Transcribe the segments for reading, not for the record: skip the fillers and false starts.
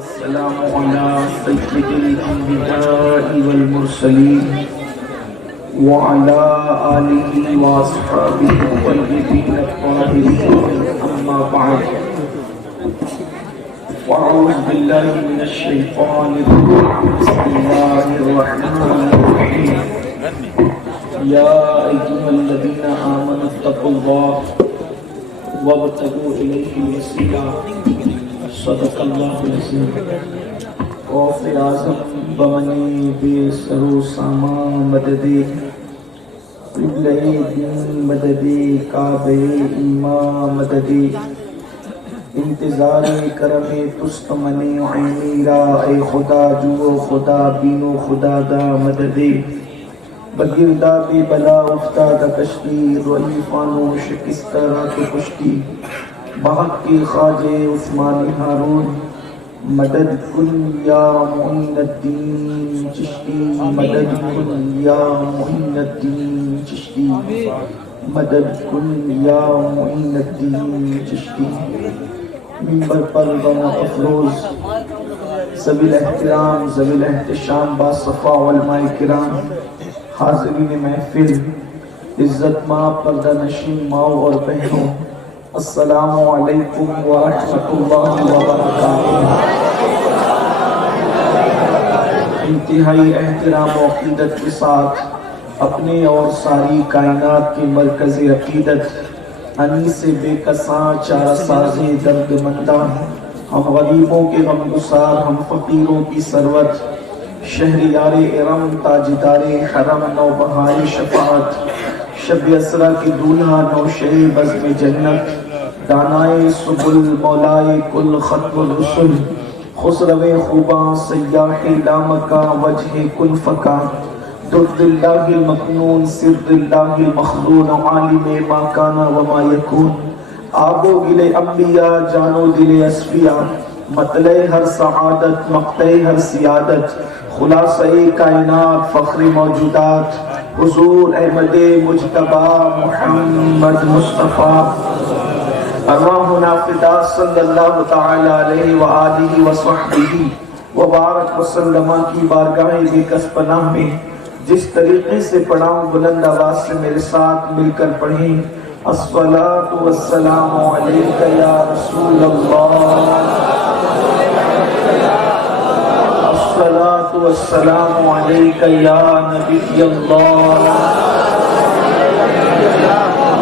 والسلام على سيد الأنبياء والمرسلين وعلى آله وأصحابه الطيبين الطاهرين أما بعد وأعوذ بالله من الشيطان الرجيم بسم الله الرحمن الرحيم يا أيها الذين آمنوا اتقوا الله وابتغوا إليه الوسيلة صدق الله العظيم غوث اعظم بمنی بے سرو ساما مددی قبلہ دین مددی کعبہ ایمان مددی انتظار کرم تست منی عینی را اے خدا جو خدا بینو خدا دا مددی بگردہ بے بلا افتادہ کشتی ضعیفانو شکستہ رات کشتی بحق کی خواجہ عثمان ہارون مدد کن یا معین الدین چشتی مدد کن یا معین الدین چشتی مدد کن یا معین الدین چشتی منبر پر بنا افروز ذوی الاحترام ذوی الاحتشام باصفا علماء کرام حاضرین محفل عزت ماں پردہ نشین ماؤں اور بہنوں السلام علیکم ورحمۃ اللہ وبرکاتہ۔ انتہائی احترام و عقیدت کے ساتھ اپنے اور ساری کائنات کے مرکز عقیدت انیس بے کساں چارہ ساز درد مندہ ہم غریبوں کے غمگسار ہم فقیروں کی ثروت شہریار ارم تاجدار حرم نوبہار شفاعت شب اسرا کی دولہا نوشہ بزم جنت دانائے سبل مولائے کل ختم الرسل خسرو خوباں سیاح لامکا وجہ کل فکا درد اللہ المکنون سر اللہ المخزون عالم ما کانا وما یکون آب و گل انبیاء جانو دل اصفیاء مطلع ہر سعادت مقطع ہر سیادت خلاصہ کائنات فخر موجودات حضور احمد مجتبی محمد مصطفیٰ ارواحنا فدا صلی اللہ تعالی علیہ وآلہ وصحبہ وبارک وسلم کی بارگاہ بے کس پناہ میں جس طریقے سے پڑھاؤں بلند آواز سے میرے ساتھ مل کر پڑھیں الصلاۃ والسلام علیک یا رسول اللہ الصلاۃ والسلام علیک یا نبی اللہ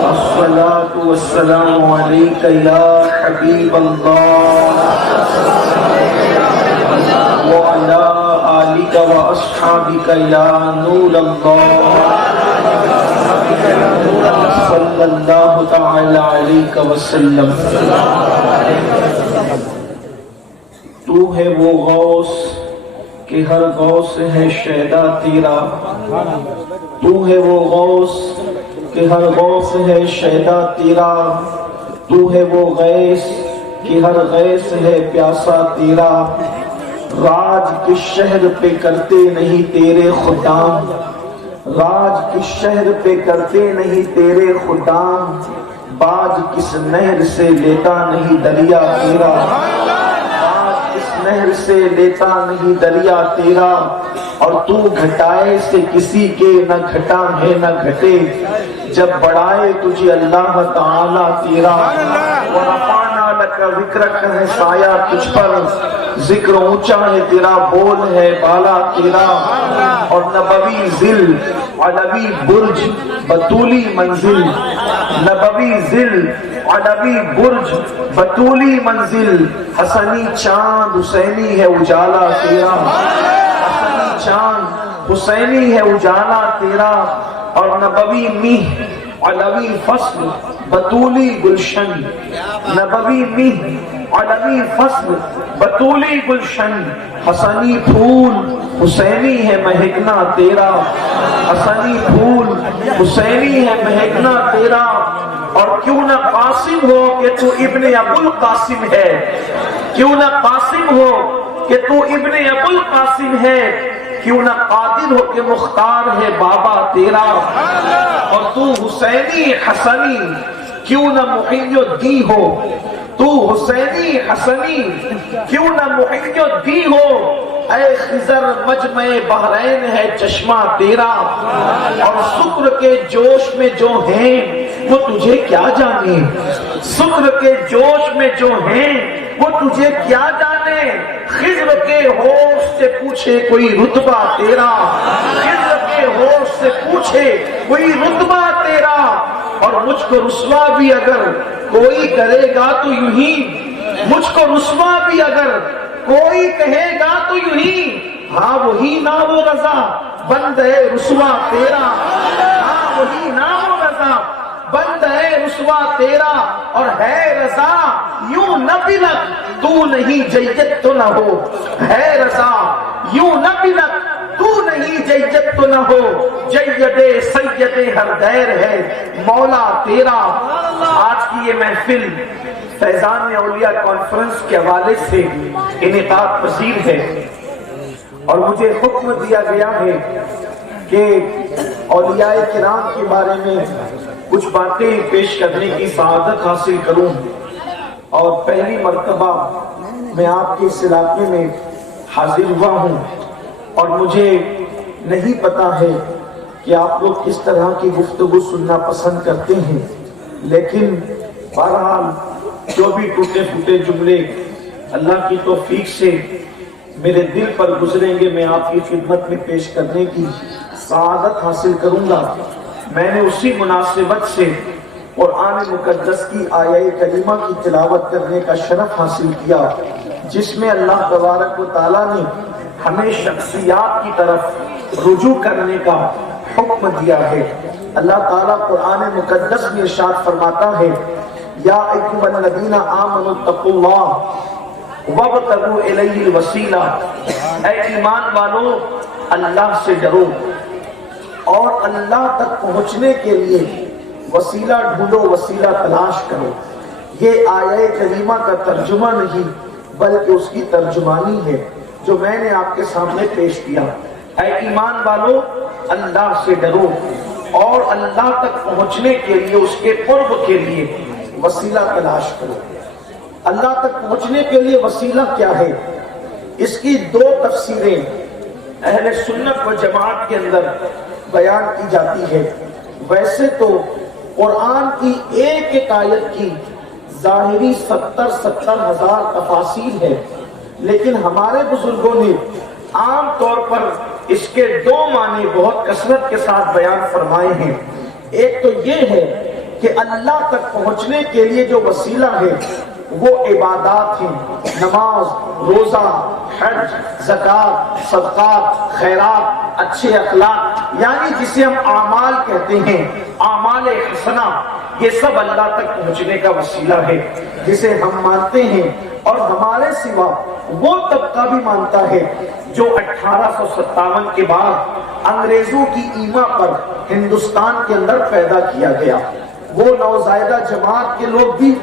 الصلاۃ والسلام علیک یا حبیب اللہ وعلی آلک واصحابک یا نور اللہ صلی اللہ تعالی علیہ وسلم۔ تو ہے وہ غوث کہ ہر غوث ہے شیدا تیرا، تو ہے وہ غوث کہ ہر غوث ہے شیدا تیرا، تو ہے وہ غیث کہ ہر غیث ہے پیاسا تیرا، راج کس شہر پہ کرتے نہیں تیرے خدام، راج کس شہر پہ کرتے نہیں تیرے خدام، باج کس نہر سے لیتا نہیں دریا تیرا، نہر سے لیتا نہیں دریا تیرا، اور تو گھٹائے سے کسی کے نہ گھٹا ہے نہ گھٹے، جب بڑھائے تجھے اللہ تعالی تیرا، وَرَفَعْنَا لَكَ ذِكْرَكَ ہے سایہ تجھ پر، ذکر اونچا ہے تیرا بول ہے بالا تیرا، اور نبوی ذل علوی برج بطولی منزل، نبوی ذل علوی برج بطولی منزل، حسنی چاند حسینی ہے اجالا تیرا، حسنی چاند حسینی ہے اجالا تیرا، اور نبوی میہ علوی فصل بطولی گلشن، نبوی میہ علوی فصل بطولی گلشن، حسنی پھول حسینی ہے مہکنا تیرا، حسنی پھول حسینی ہے مہکنا تیرا، اور کیوں نہ قاسم ہو کہ تو ابن ابو القاسم ہے، کیوں نہ قاسم ہو کہ تو ابن ابو القاسم ہے، کیوں نہ قادر ہو کہ مختار ہے بابا تیرا، اور تو حسینی حسنی کیوں نہ محی الدین ہو تو حسینی حسنی کیوں نہ محی الدین ہو، اے خضر مجمع بحرین ہے چشمہ تیرا، اور سکر کے جوش میں جو ہیں وہ تجھے کیا جانے، سکر کے جوش میں جو ہیں وہ تجھے کیا جانے، خضر کے ہوش سے پوچھے کوئی رتبہ تیرا، خضر کے ہوش سے پوچھے کوئی رتبہ تیرا، اور مجھ کو رسوا بھی اگر کوئی کرے گا تو یوں ہی، مجھ کو رسوا بھی اگر کوئی کہے گا تو یوں ہی، ہاں وہی نام و رضا بند ہے رسوا تیرا، ہاں وہی نام و رضا بند ہے رسوا تیرا، اور ہے رضا یوں نہ بلک تو نہیں جیت تو نہ ہو، ہے رضا یوں نہ بلک تو نہیں جیت تو نہ ہو، جید سید ہر دیر ہے مولا تیرا۔ آج کی یہ محفل فیضان اولیاء کانفرنس کے حوالے سے انعقاد پذیر ہے، اور مجھے حکم دیا گیا ہے کہ اولیاء کرام کے بارے میں کچھ باتیں پیش کرنے کی سعادت حاصل کروں، اور پہلی مرتبہ میں آپ کے اس علاقے میں حاضر ہوا ہوں، اور مجھے نہیں پتا ہے کہ آپ لوگ کس طرح کی گفتگو سننا پسند کرتے ہیں، لیکن بہرحال جو بھی ٹوٹے پھوٹے جملے اللہ کی توفیق سے میرے دل پر گزریں گے میں آپ کی خدمت میں پیش کرنے کی سعادت حاصل کروں گا۔ میں نے اسی مناسبت سے قرآن مقدس کی آیہ کریمہ کی تلاوت کرنے کا شرف حاصل کیا، جس میں اللہ تبارک و تعالیٰ نے ہمیں شخصیات کی طرف رجوع کرنے کا حکم دیا ہے۔ اللہ تعالیٰ قرآن مقدس میں ارشاد فرماتا ہے، یا ایھا الذین آمنوا اتقوا اللہ وابتغوا الیہ الوسیلہ، اے ایمان والو اللہ سے ڈرو اور اللہ تک پہنچنے کے لیے وسیلہ ڈھونڈو، وسیلہ تلاش کرو۔ یہ آیہ کریمہ کا ترجمہ نہیں بلکہ اس کی ترجمانی ہے جو میں نے آپ کے سامنے پیش کیا۔ اے ایمان والو اللہ سے ڈرو اور اللہ تک پہنچنے کے لیے، اس کے قرب کے لیے وسیلہ تلاش کرو۔ اللہ تک پہنچنے کے لیے وسیلہ کیا ہے؟ اس کی دو تفسیریں اہل سنت و جماعت کے اندر بیان کی جاتی ہے۔ ویسے تو قرآن کی ایک ایک آیت کی ظاہری 70 ہزار تفاسیر ہے، لیکن ہمارے بزرگوں نے عام طور پر اس کے دو معنی بہت کثرت کے ساتھ بیان فرمائے ہیں۔ ایک تو یہ ہے کہ اللہ تک پہنچنے کے لیے جو وسیلہ ہے وہ عبادات ہیں، نماز، روزہ، حج، زکوٰۃ، صدقات، خیرات، اچھے اخلاق، یعنی جسے ہم اعمال کہتے ہیں، اعمال حسنہ، یہ سب اللہ تک پہنچنے کا وسیلہ ہے جسے ہم مانتے ہیں، اور ہمارے سوا وہ طبقہ بھی مانتا ہے جو 1857 کے بعد انگریزوں کی ایما پر ہندوستان کے اندر پیدا کیا گیا۔ وہ نوزائیدہ جماعت کے لوگ بھی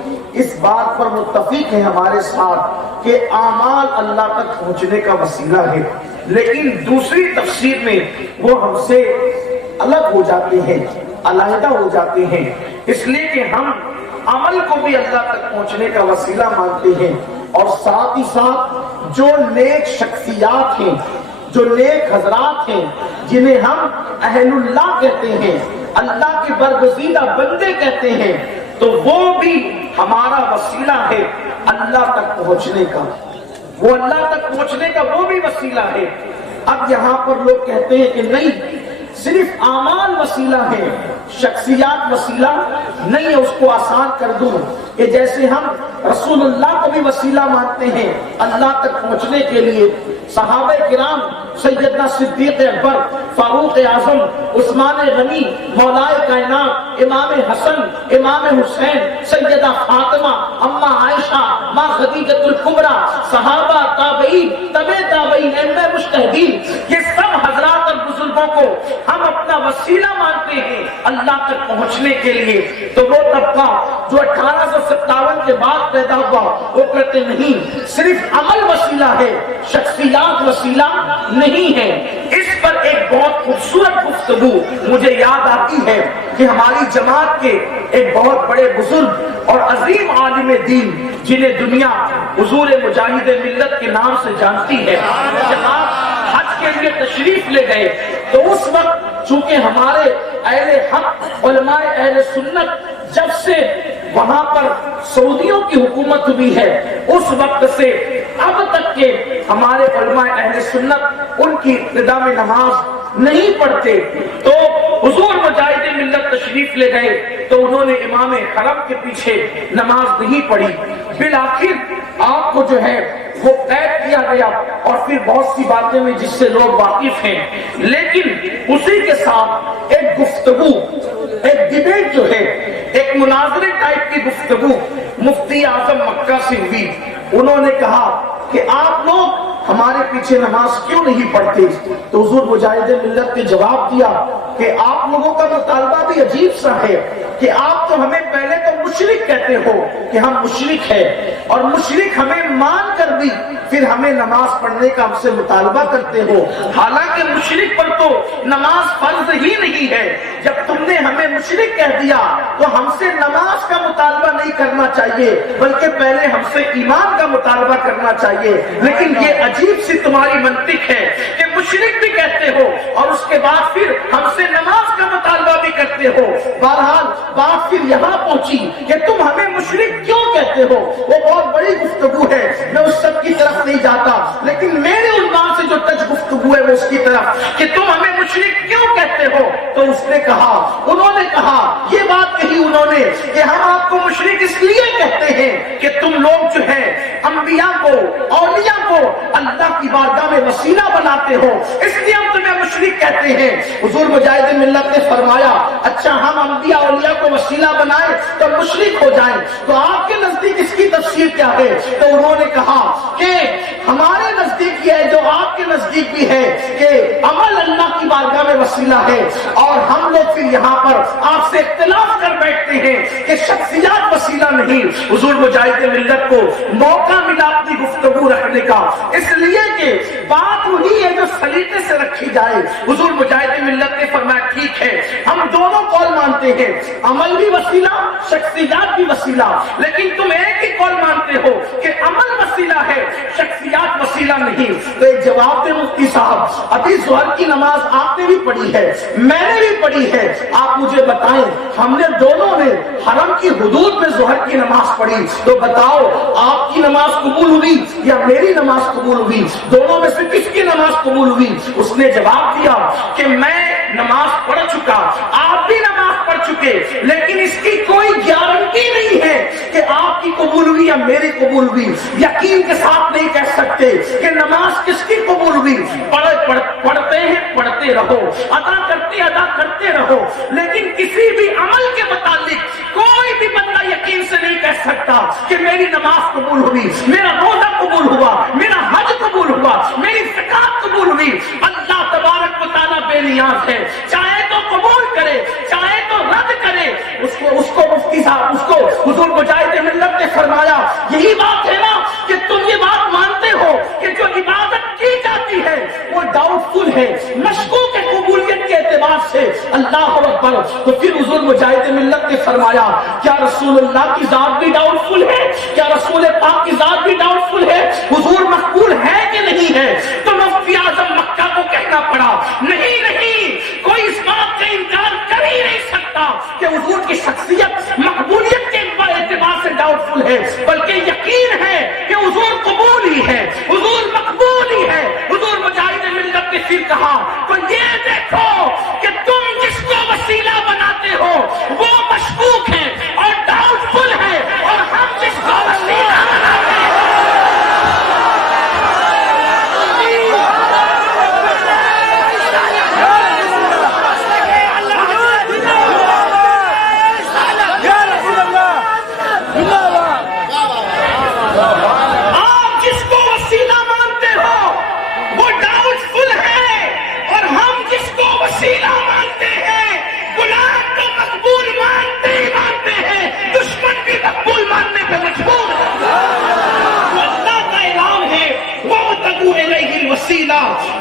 اس بات پر متفق ہیں ہمارے ساتھ کہ اعمال اللہ تک پہنچنے کا وسیلہ ہے، لیکن دوسری تفسیر میں وہ ہم سے الگ ہو جاتے ہیں، علیحدہ ہو جاتے ہیں، اس لیے کہ ہم عمل کو بھی اللہ تک پہنچنے کا وسیلہ مانتے ہیں، اور ساتھ ہی ساتھ جو نیک شخصیات ہیں، جو نیک حضرات ہیں، جنہیں ہم اہل اللہ کہتے ہیں، اللہ کے برگزیدہ بندے کہتے ہیں، تو وہ بھی ہمارا وسیلہ ہے اللہ تک پہنچنے کا، وہ اللہ تک پہنچنے کا وہ بھی وسیلہ ہے۔ اب یہاں پر لوگ کہتے ہیں کہ نہیں، صرف اعمال وسیلہ ہے، شخصیات وسیلہ نہیں ہے۔ اس کو آسان کر دوں کہ جیسے ہم رسول اللہ کو بھی وسیلہ مانتے ہیں اللہ تک پہنچنے کے لیے، صحابہ کرام سیدنا صدیق اکبر، فاروق اعظم، عثمان غنی، مولائے کائنات، امام حسن، امام حسین، سیدہ فاطمہ، اماں عائشہ، ماں خدیجہ الکبریٰ، صحابہ، تابعین، تبع تابعین، ائمہ مجتہدین، یہ سب حضرات اور بزرگوں کو ہم اپنا وسیلہ مانتے ہیں اللہ تک پہنچنے کے لیے۔ تو وہ طبقہ جو 1857 کے بعد پیدا ہوا وہ کہتے نہیں، صرف عمل وسیلہ ہے، شخصیت شخصیات وسیلہ نہیں ہے۔ اس پر ایک بہت خوبصورت گفتگو مجھے یاد آتی ہے کہ ہماری جماعت کے ایک بہت بڑے بزرگ اور عظیم عالم دین جنہیں دنیا حضور مجاہد ملت کے نام سے جانتی ہے، جب آپ حج کے لیے تشریف لے گئے تو اس وقت چونکہ ہمارے اہل حق علماء اہل سنت جب سے وہاں پر سعودیوں کی حکومت ہوئی ہے اس وقت سے اب تک کے ہمارے علماء اہل سنت ان کی ابتدا میں نماز نہیں پڑھتے، تو حضور مجاہد ملت تشریف لے گئے تو انہوں نے امام حرم کے پیچھے نماز نہیں پڑھی۔ بالآخر آپ کو جو ہے وہ قید کیا گیا اور پھر بہت سی باتیں میں جس سے لوگ واقف ہیں، لیکن اسی کے ساتھ ایک گفتگو، ایک ڈیبیٹ جو ہے، ایک مناظرے ٹائپ کی گفتگو مفتی اعظم مکہ سے ہوئی۔ انہوں نے کہا کہ آپ لوگ ہمارے پیچھے نماز کیوں نہیں پڑھتے؟ تو حضور مجاہد ملت نے جواب دیا کہ آپ لوگوں کا مطالبہ بھی عجیب سا ہے کہ آپ تو ہمیں پہلے تو مشرک کہتے ہو کہ ہم مشرک ہیں، اور مشرک ہمیں مان کر بھی پھر ہمیں نماز پڑھنے کا ہم سے مطالبہ کرتے ہو، حالانکہ مشرک پر تو نماز فرض ہی نہیں ہے۔ جب تم نے ہمیں مشرک کہہ دیا تو ہم سے نماز کا مطالبہ نہیں کرنا چاہیے بلکہ پہلے ہم سے ایمان کا مطالبہ کرنا چاہیے۔ لیکن یہ عجیب سی تمہاری منطق ہے کہ مشرک بھی کہتے ہو اور اس کے بعد پھر ہم سے نماز کا مطالبہ بھی کرتے ہو۔ بہرحال بات پھر یہاں پہنچی کہ تم ہمیں مشرک کیوں کہتے ہو، وہ بہت بڑی گفتگو ہے، میں اس سب کی طرف نہیں جاتا، لیکن میرے عنوان سے جو ٹچ گفتگو ہے وہ اس کی طرف کہ تم ہمیں مشرک کیوں کہتے ہو۔ تو اس نے کہا، انہوں نے کہا، یہ بات کہی انہوں نے کہ ہم آپ کو مشرک اس لیے کہتے ہیں کہ تم لوگ جو ہے انبیاء کو، اولیاء کو اللہ کی بارگاہ میں وسیلہ بناتے ہو، اس لیے ہم تمہیں مشرک کہتے ہیں۔ حضور مجاہد ملت نے فرمایا، اچھا ہم انبیاء اولیاء کو وسیلہ بنائیں تو مشرک ہو جائیں، تو آپ کے نزدیک اس کی تفسیر کیا ہے؟ تو انہوں نے کہا کہ ہمارے نزدیک یہ ہے جو آپ کے نزدیک بھی ہے کہ عمل اللہ کی بارگاہ میں وسیلہ ہے، اور ہم لوگ پھر یہاں پر آپ سے اختلاف کر بیٹھتے ہیں کہ شخصیات وسیلہ نہیں۔ حضور مجاہد ملت کو موقع ملا اپنی گفتگو رکھنے کا، اس لیے کہ بات وہی ہے جو سلیقے سے رکھی جائے۔ حضور مجاہد ملت نے فرمایا ٹھیک ہے، ہم دونوں قول مانتے ہیں، عمل بھی وسیلہ، شخصیات بھی وسیلہ، لیکن تم ایک ہی قول مانتے ہو کہ عمل وسیلہ ہے، شخصیات وسیلہ نہیں۔ تو ایک جواب دے مفتی صاحب، ابھی ظہر کی نماز آپ نے بھی پڑھی ہے، میں نے بھی پڑھی ہے، آپ مجھے بتائیں ہم نے دونوں نے حرم کی حدود میں ظہر کی نماز پڑھی، تو بتاؤ آپ کی نماز قبول ہوئی یا میری نماز قبول ہوئی؟ دونوں میں سے کس کی نماز قبول ہوئی؟ اس نے جواب دیا کہ میں نماز پڑھ چکا، آپ بھی نماز پڑھ چکے، لیکن اس کی کوئی گارنٹی نہیں ہے کہ آپ کی قبول ہوئی یا میری قبول ہوئی۔ یقین کے ساتھ نہیں کہہ سکتے کہ نماز کس کی قبول ہوئی، پڑھتے ہیں پڑھتے رہو، ادا کرتے رہو، لیکن کسی بھی عمل کے متعلق کوئی بھی بندہ یقین سے نہیں کہہ سکتا کہ میری نماز قبول ہوئی، میرا روزہ قبول ہوا، میرا حج قبول ہوا، میری زکات قبول ہوئی۔ اللہ تبارک و تعالیٰ بے نیاز ہے، چاہے تو قبول کرے چاہے تو رد کرے۔ اس کو مفتی صاحب، اس کو حضور مجاہد ملت نے فرمایا، یہی بات ہے نا کہ تم یہ بات مانتے ہو کہ جو عبادت کی جاتی ہے وہ ڈاؤٹ فل ہے، مشکوک ہے قبولیت کے اعتبار سے۔ اللہ اکبر۔ تو پھر حضور مجاہد ملت نے فرمایا، کیا رسول اللہ کی ذات بھی ڈاؤٹ فل ہے؟ کیا رسول پاک کی ذات بھی ڈاؤٹ فل ہے؟ حضور مقبول ہے کہ نہیں ہے؟ تو مفتی اعظم مکہ کو کہنا پڑا، نہیں کوئی اس بات کا انکار کر ہی نہیں سکتا کہ حضور کی شخصیت مقبولیت کے اعتبار سے ڈاؤٹ فل ہے، بلکہ یقین ہے کہ حضور قبول ہی ہے، حضور مقبول ہی ہے۔ حضور مجاہد ملت نے پھر کہا، تو یہ دیکھو کہ تم جس کو وسیلہ بناتے ہو وہ مشکوک ہے اور ڈاؤٹ فل ہے، اور ہم جس کو وسیلہ بناتے ہیں آپ جس کو وسیلہ مانتے ہو وہ ڈاؤٹ فل ہے، اور ہم وسیلہ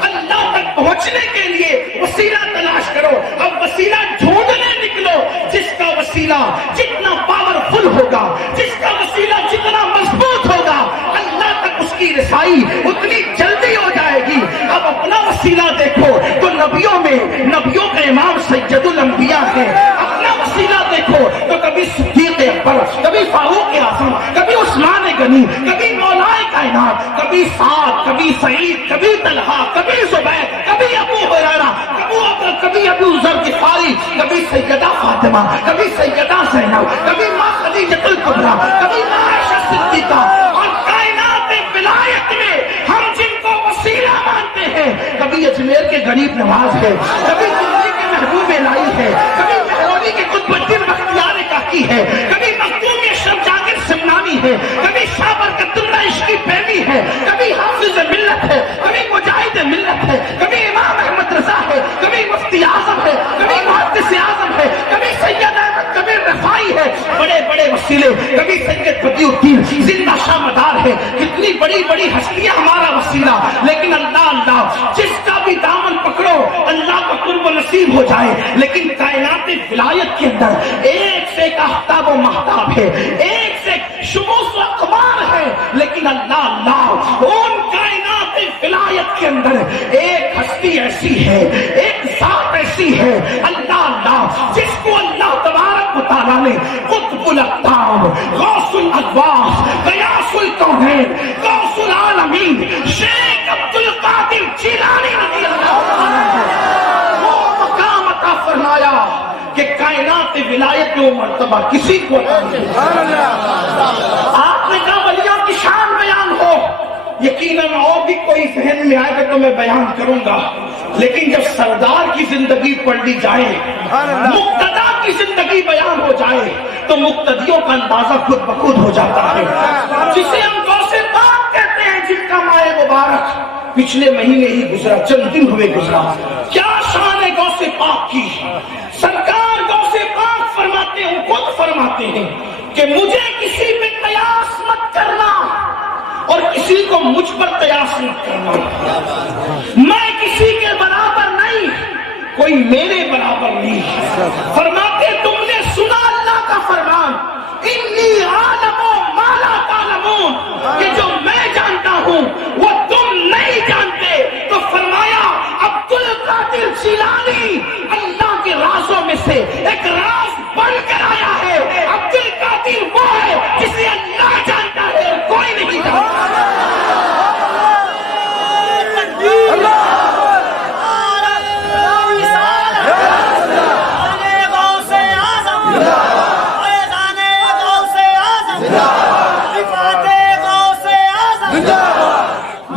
اللہ تک پہنچنے کے لیے وسیلہ تلاش کرو. اب وسیلہ ڈھونڈنے نکلو جس کا وسیلہ جتنا پاورفل ہوگا, جس کا وسیلہ جتنا مضبوط ہوگا, اللہ تک اس کی رسائی اتنی جلدی ہو جائے گی. اب اپنا وسیلہ دیکھو تو نبیوں میں نبیوں کا امام سید الانبیاء ہے. اپنا وسیلہ دیکھو تو کبھی صدیق اکبر, کبھی فاروق اعظم, کبھی عثمان غنی, کبھی مولا کائنات, کبھی سعد, کبھی سعید, کبھی طلحہ, کبھی زبیر, کبھی ابو ہریرہ, کبھی ابو ذر غفاری, کبھی سیدہ فاطمہ, کبھی سیدہ زینب, کبھی ماں خدیجہ الکبریٰ, کبھی ماں عائشہ صدیقہ. اور کائنات ولایت میں ہم جن کو وسیلہ مانتے ہیں, کبھی اجمیر کے غریب نواز ہے, کبھی دلی کے محبوب الہی ہے, کبھی مہرونی کے قطب الدین بختیار کاکی ہے, کبھی مخدوم اشرف جاکر سمنانی ہے, کبھی شاہ برکت اللہ عشقی پیمی ہے, کبھی حافظ ملت ہے, کبھی مجاہد ملت ہے, کبھی امام احمد رضا ہے, کبھی مفتی اعظم ہے, کبھی محدث اعظم ہے, کبھی سید احمد کبیر رفاعی ہے. بڑے بڑے وسیلے, کبھی سید بدیع الدین زندہ شاہ مدار ہے. کتنی بڑی بڑی ہستیاں ہمارا وسیلہ, لیکن اللہ اللہ جس کا بھی دامن پکڑو اللہ کا قرب نصیب ہو جائے. لیکن کائنات ولایت کے اندر ایک سے ایک آفتاب و مہتاب ہے, ایک سے ایک شموس و اقمار ہے, لیکن اللہ اللہ ان کائنات ولایت کے اندر ایک ہستی ایسی ہے, ایک ذات ایسی ہے, اللہ اللہ جس کو اللہ تبارک و تعالیٰ نے قطب الاقطاب, غوث الاغواث, غیاث الکونین, غوث العالمین, شیخ عبد القادر جیلانی رضی اللہ عنہ وہ مقام عطا فرمایا کہ کائنات ولایت میں وہ مرتبہ کسی کو عطا نہیں. آپ نے کہا ولیوں کی شان بیان ہو, یقیناً اور بھی کوئی ذہن میں آئے گا تو میں بیان کروں گا, لیکن جب سردار کی زندگی پڑھ لی جائے, مقتدی کی زندگی بیان ہو جائے, تو مقتدیوں کا اندازہ خود بخود ہو جاتا ہے. جسے ہم غوث پاک کہتے ہیں, جن کا ماہ مبارک پچھلے مہینے ہی گزرا, چند دن ہوئے گزرا. کیا شان ہے غوث پاک کی. سرکار غوث پاک فرماتے ہیں, خود فرماتے ہیں کہ مجھے کسی پہ قیاس مت کرنا اور کسی کو مجھ پر قیاس مت کرنا. میں کسی کے برابر نہیں, کوئی میرے برابر نہیں. فرماتے تم نے سنا اللہ کا فرمان, انی عالم ما لا تعلمون, کہ جو میں جانتا ہوں وہ تم نہیں جانتے. تو فرمایا عبد القادر جیلانی اللہ کے رازوں میں سے ایک راز بن کر آیا ہے. عبد القادر وہ ہے جسے اللہ جانتا ہے اور کوئی نہیں جانتا.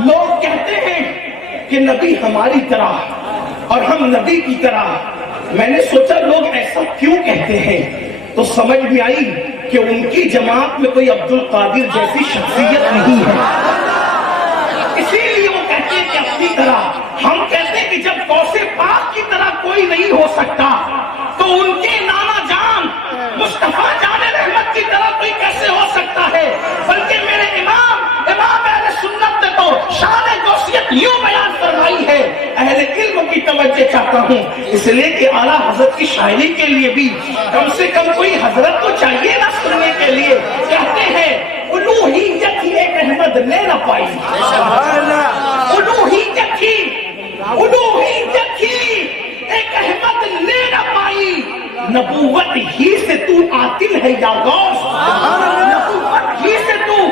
لوگ کہتے ہیں کہ نبی ہماری طرح اور ہم نبی کی طرح. میں نے سوچا لوگ ایسا کیوں کہتے ہیں, تو سمجھ میں آئی کہ ان کی جماعت میں کوئی عبد القادر جیسی شخصیت نہیں ہے, اسی لیے وہ کہتے ہیں کہ اپنی طرح. ہم کہتے ہیں کہ جب غوث پاک کی طرح کوئی نہیں ہو سکتا تو ان کے نانا جان مصطفیٰ جان رحمت کی طرح کوئی کیسے ہو سکتا ہے. بلکہ میرے امام اہل سنت نے تو شان غوثیت یوں بیان فرمائی ہے. اہل علم کی توجہ چاہتا ہوں, اس لیے کہ اعلیٰ حضرت کی شاعری کے لیے بھی کم سے کم کوئی حضرت تو چاہیے نا سننے کے لیے. کہتے ہیں الوہیت ہی ایک احمد لے نہ پائی, الوہیت ہی ایک احمد لے نہ پائی. نبوت ہی سے تو عاطل ہے یا غوث, نبوت ہی سے تو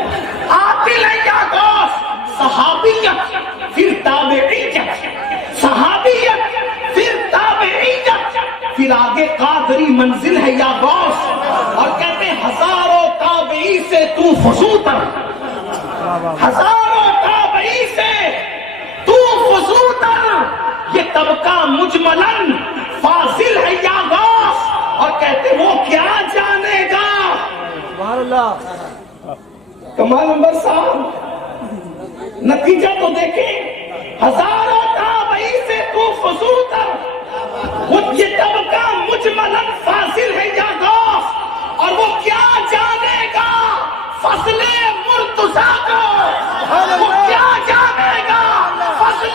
عاطل ہے یا غوث. صحابیت پھر تابعیت, صحابیت پھر تابعیت, پھر آگے قادری منزل ہے یا غوث. اور کہتے ہیں ہزاروں تابعی سے تو فضوتر, ہزاروں تابعی سے تو فضوتر, یہ طبقہ مجملن فاضل ہے یا غوث. اور کہتے وہ کیا جانے گا. سبحان اللہ. کمال نمبر صاحب نتیجہ تو دیکھیں, ہزاروں تابعی سے تو فضوتر, وہ یہ طبقہ مجملن فاضل ہے یا غوث. اور وہ کیا جانے گا فضل مرتضیٰ کو, وہ کیا جانے گا فضل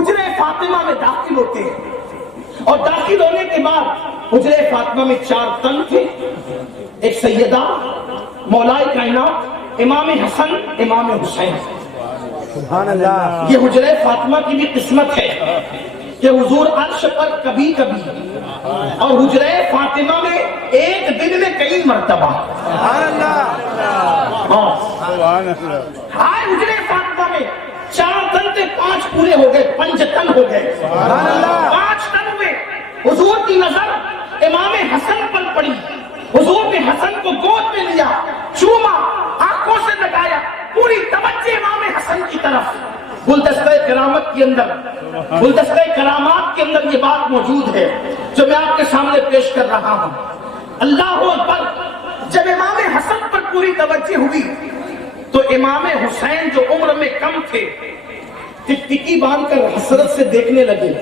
حجرے فاطمہ میں داخل ہوتے ہیں، اور داخل ہونے کے بعد حجرے فاطمہ میں 4 تن تھے، ایک سیدہ مولائے کائنات امام حسن امام حسین۔ سبحان اللہ۔ یہ حجرے فاطمہ کی بھی قسمت ہے کہ حضور عرش پر کبھی کبھی اور حجرے فاطمہ میں ایک دن میں کئی مرتبہ۔ سبحان اللہ۔ سبحان اللہ۔ ہائے حجرے فاطمہ میں 4 تن تھے، 5 پورے ہو گئے، 5 تن ہو گئے، سبحان اللہ۔ 5 تن ہوئے۔ حضور کی نظر امام حسن پر پڑی، حضور نے حسن کو گود میں لیا، چوما، آنکھوں سے لگایا، پوری توجہ امام حسن کی طرف۔ گلدستہ کرامت کے اندر، گلدستہ کرامات کے اندر یہ بات موجود ہے جو میں آپ کے سامنے پیش کر رہا ہوں۔ اللہ اکبر۔ جب امام حسن پر پوری توجہ ہوئی تو امام حسین جو عمر میں کم تھے ٹکٹکی باندھ کر حسرت سے دیکھنے لگے،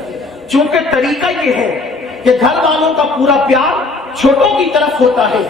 چونکہ طریقہ یہ ہے کہ گھر والوں کا پورا پیار چھوٹوں کی طرف ہوتا ہے،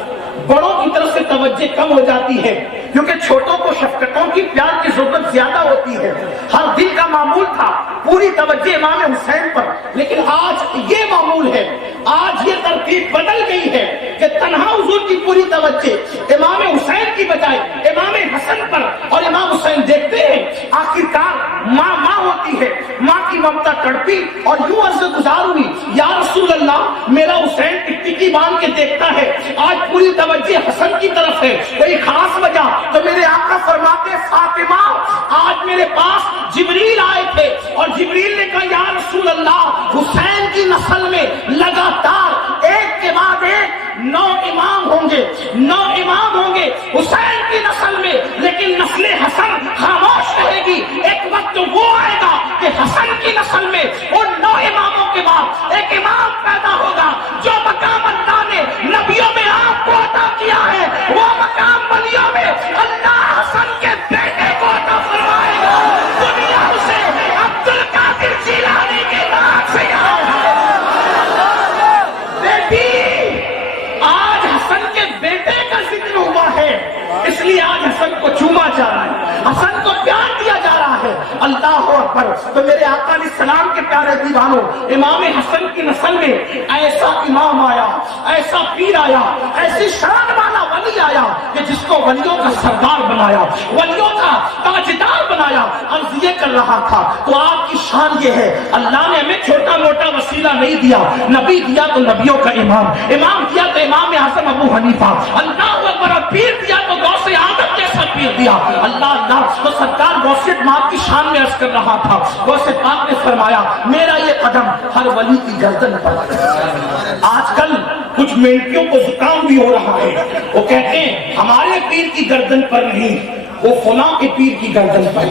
بڑوں کی طرف سے توجہ کم ہو جاتی ہے، کیونکہ چھوٹوں کو شفقتوں کی پیار کی ضرورت زیادہ ہوتی ہے۔ ہر دن کا معمول تھا پوری توجہ امام حسین پر، لیکن آج یہ معمول ہے، آج یہ ترتیب بدل گئی ہے کہ تنہا حضور کی پوری توجہ امام حسین کی بجائے امام حسن پر، اور امام حسین دیکھتے ہیں آخرکار ماں ہوتی ہے، ماں کی ممتا تڑپی اور یوں عرض گزار ہوئی، یا رسول اللہ میرا حسین ٹکٹکی باندھ کے دیکھتا ہے، آج پوری توجہ حسن کی طرف ہے، کوئی خاص وجہ؟ تو میرے آقا فرماتے فاطمہ آج میرے پاس جبریل آئے تھے اور جبریل نے کہا یا رسول اللہ حسین کی نسل میں لگاتار ایک کے بعد ایک 9 امام ہوں گے، 9 امام ہوں گے حسین کی نسل میں، لیکن نسل حسن خاموش رہے گی۔ ایک وقت وہ آئے گا کہ حسن کی نسل میں ان 9 اماموں کے بعد ایک امام پیدا ہوگا جو مقام اللہ نے نبیوں میں آپ کو عطا کیا ہے، وہ مقام ولیوں میں اللہ حسن کے بیٹے کو عطا فرمائے گا۔ دنیا اسے عبد القادر جیلانی کے نام سے یاد ہے۔ بیٹی آج حسن کے بیٹے کا ذکر ہوا ہے، اس لیے آج حسن کو چوما جا رہا ہے، حسن کو پیار دیا جا رہا ہے۔ اللہ اکبر۔ تو میرے آقا علیہ السلام کے پیارے دیوانوں، امام حسن کی نسل میں ایسا امام آیا، ایسا پیر آیا، ایسی شان والا ولی آیا کہ جس کو ولیوں کا سردار بنایا، ولیوں کا تاجدار بنایا۔ عرض یہ کر رہا تھا تو آپ کی شان یہ ہے، اللہ نے ہمیں چھوٹا موٹا وسیلہ نہیں دیا، نبی دیا تو نبیوں کا امام، امام دیا تو امام اعظم ابو حنیفہ، اللہ اکبر، اور پیر دیا تو غوث اعظم جیسا پیر دیا۔ اللہ اللہ۔ تو سرکار غوث پاک کی شان میں عرض کر رہا تھا، غوث پاک نے فرمایا میرا یہ قدم ہر ولی کی گردن پر۔ آج کل کچھ مینٹیوں کو زکام بھی ہو رہا ہے، وہ کہتے ہیں ہمارے پیر کی گردن پر نہیں، وہ فلاں کے پیر کی گردن پر۔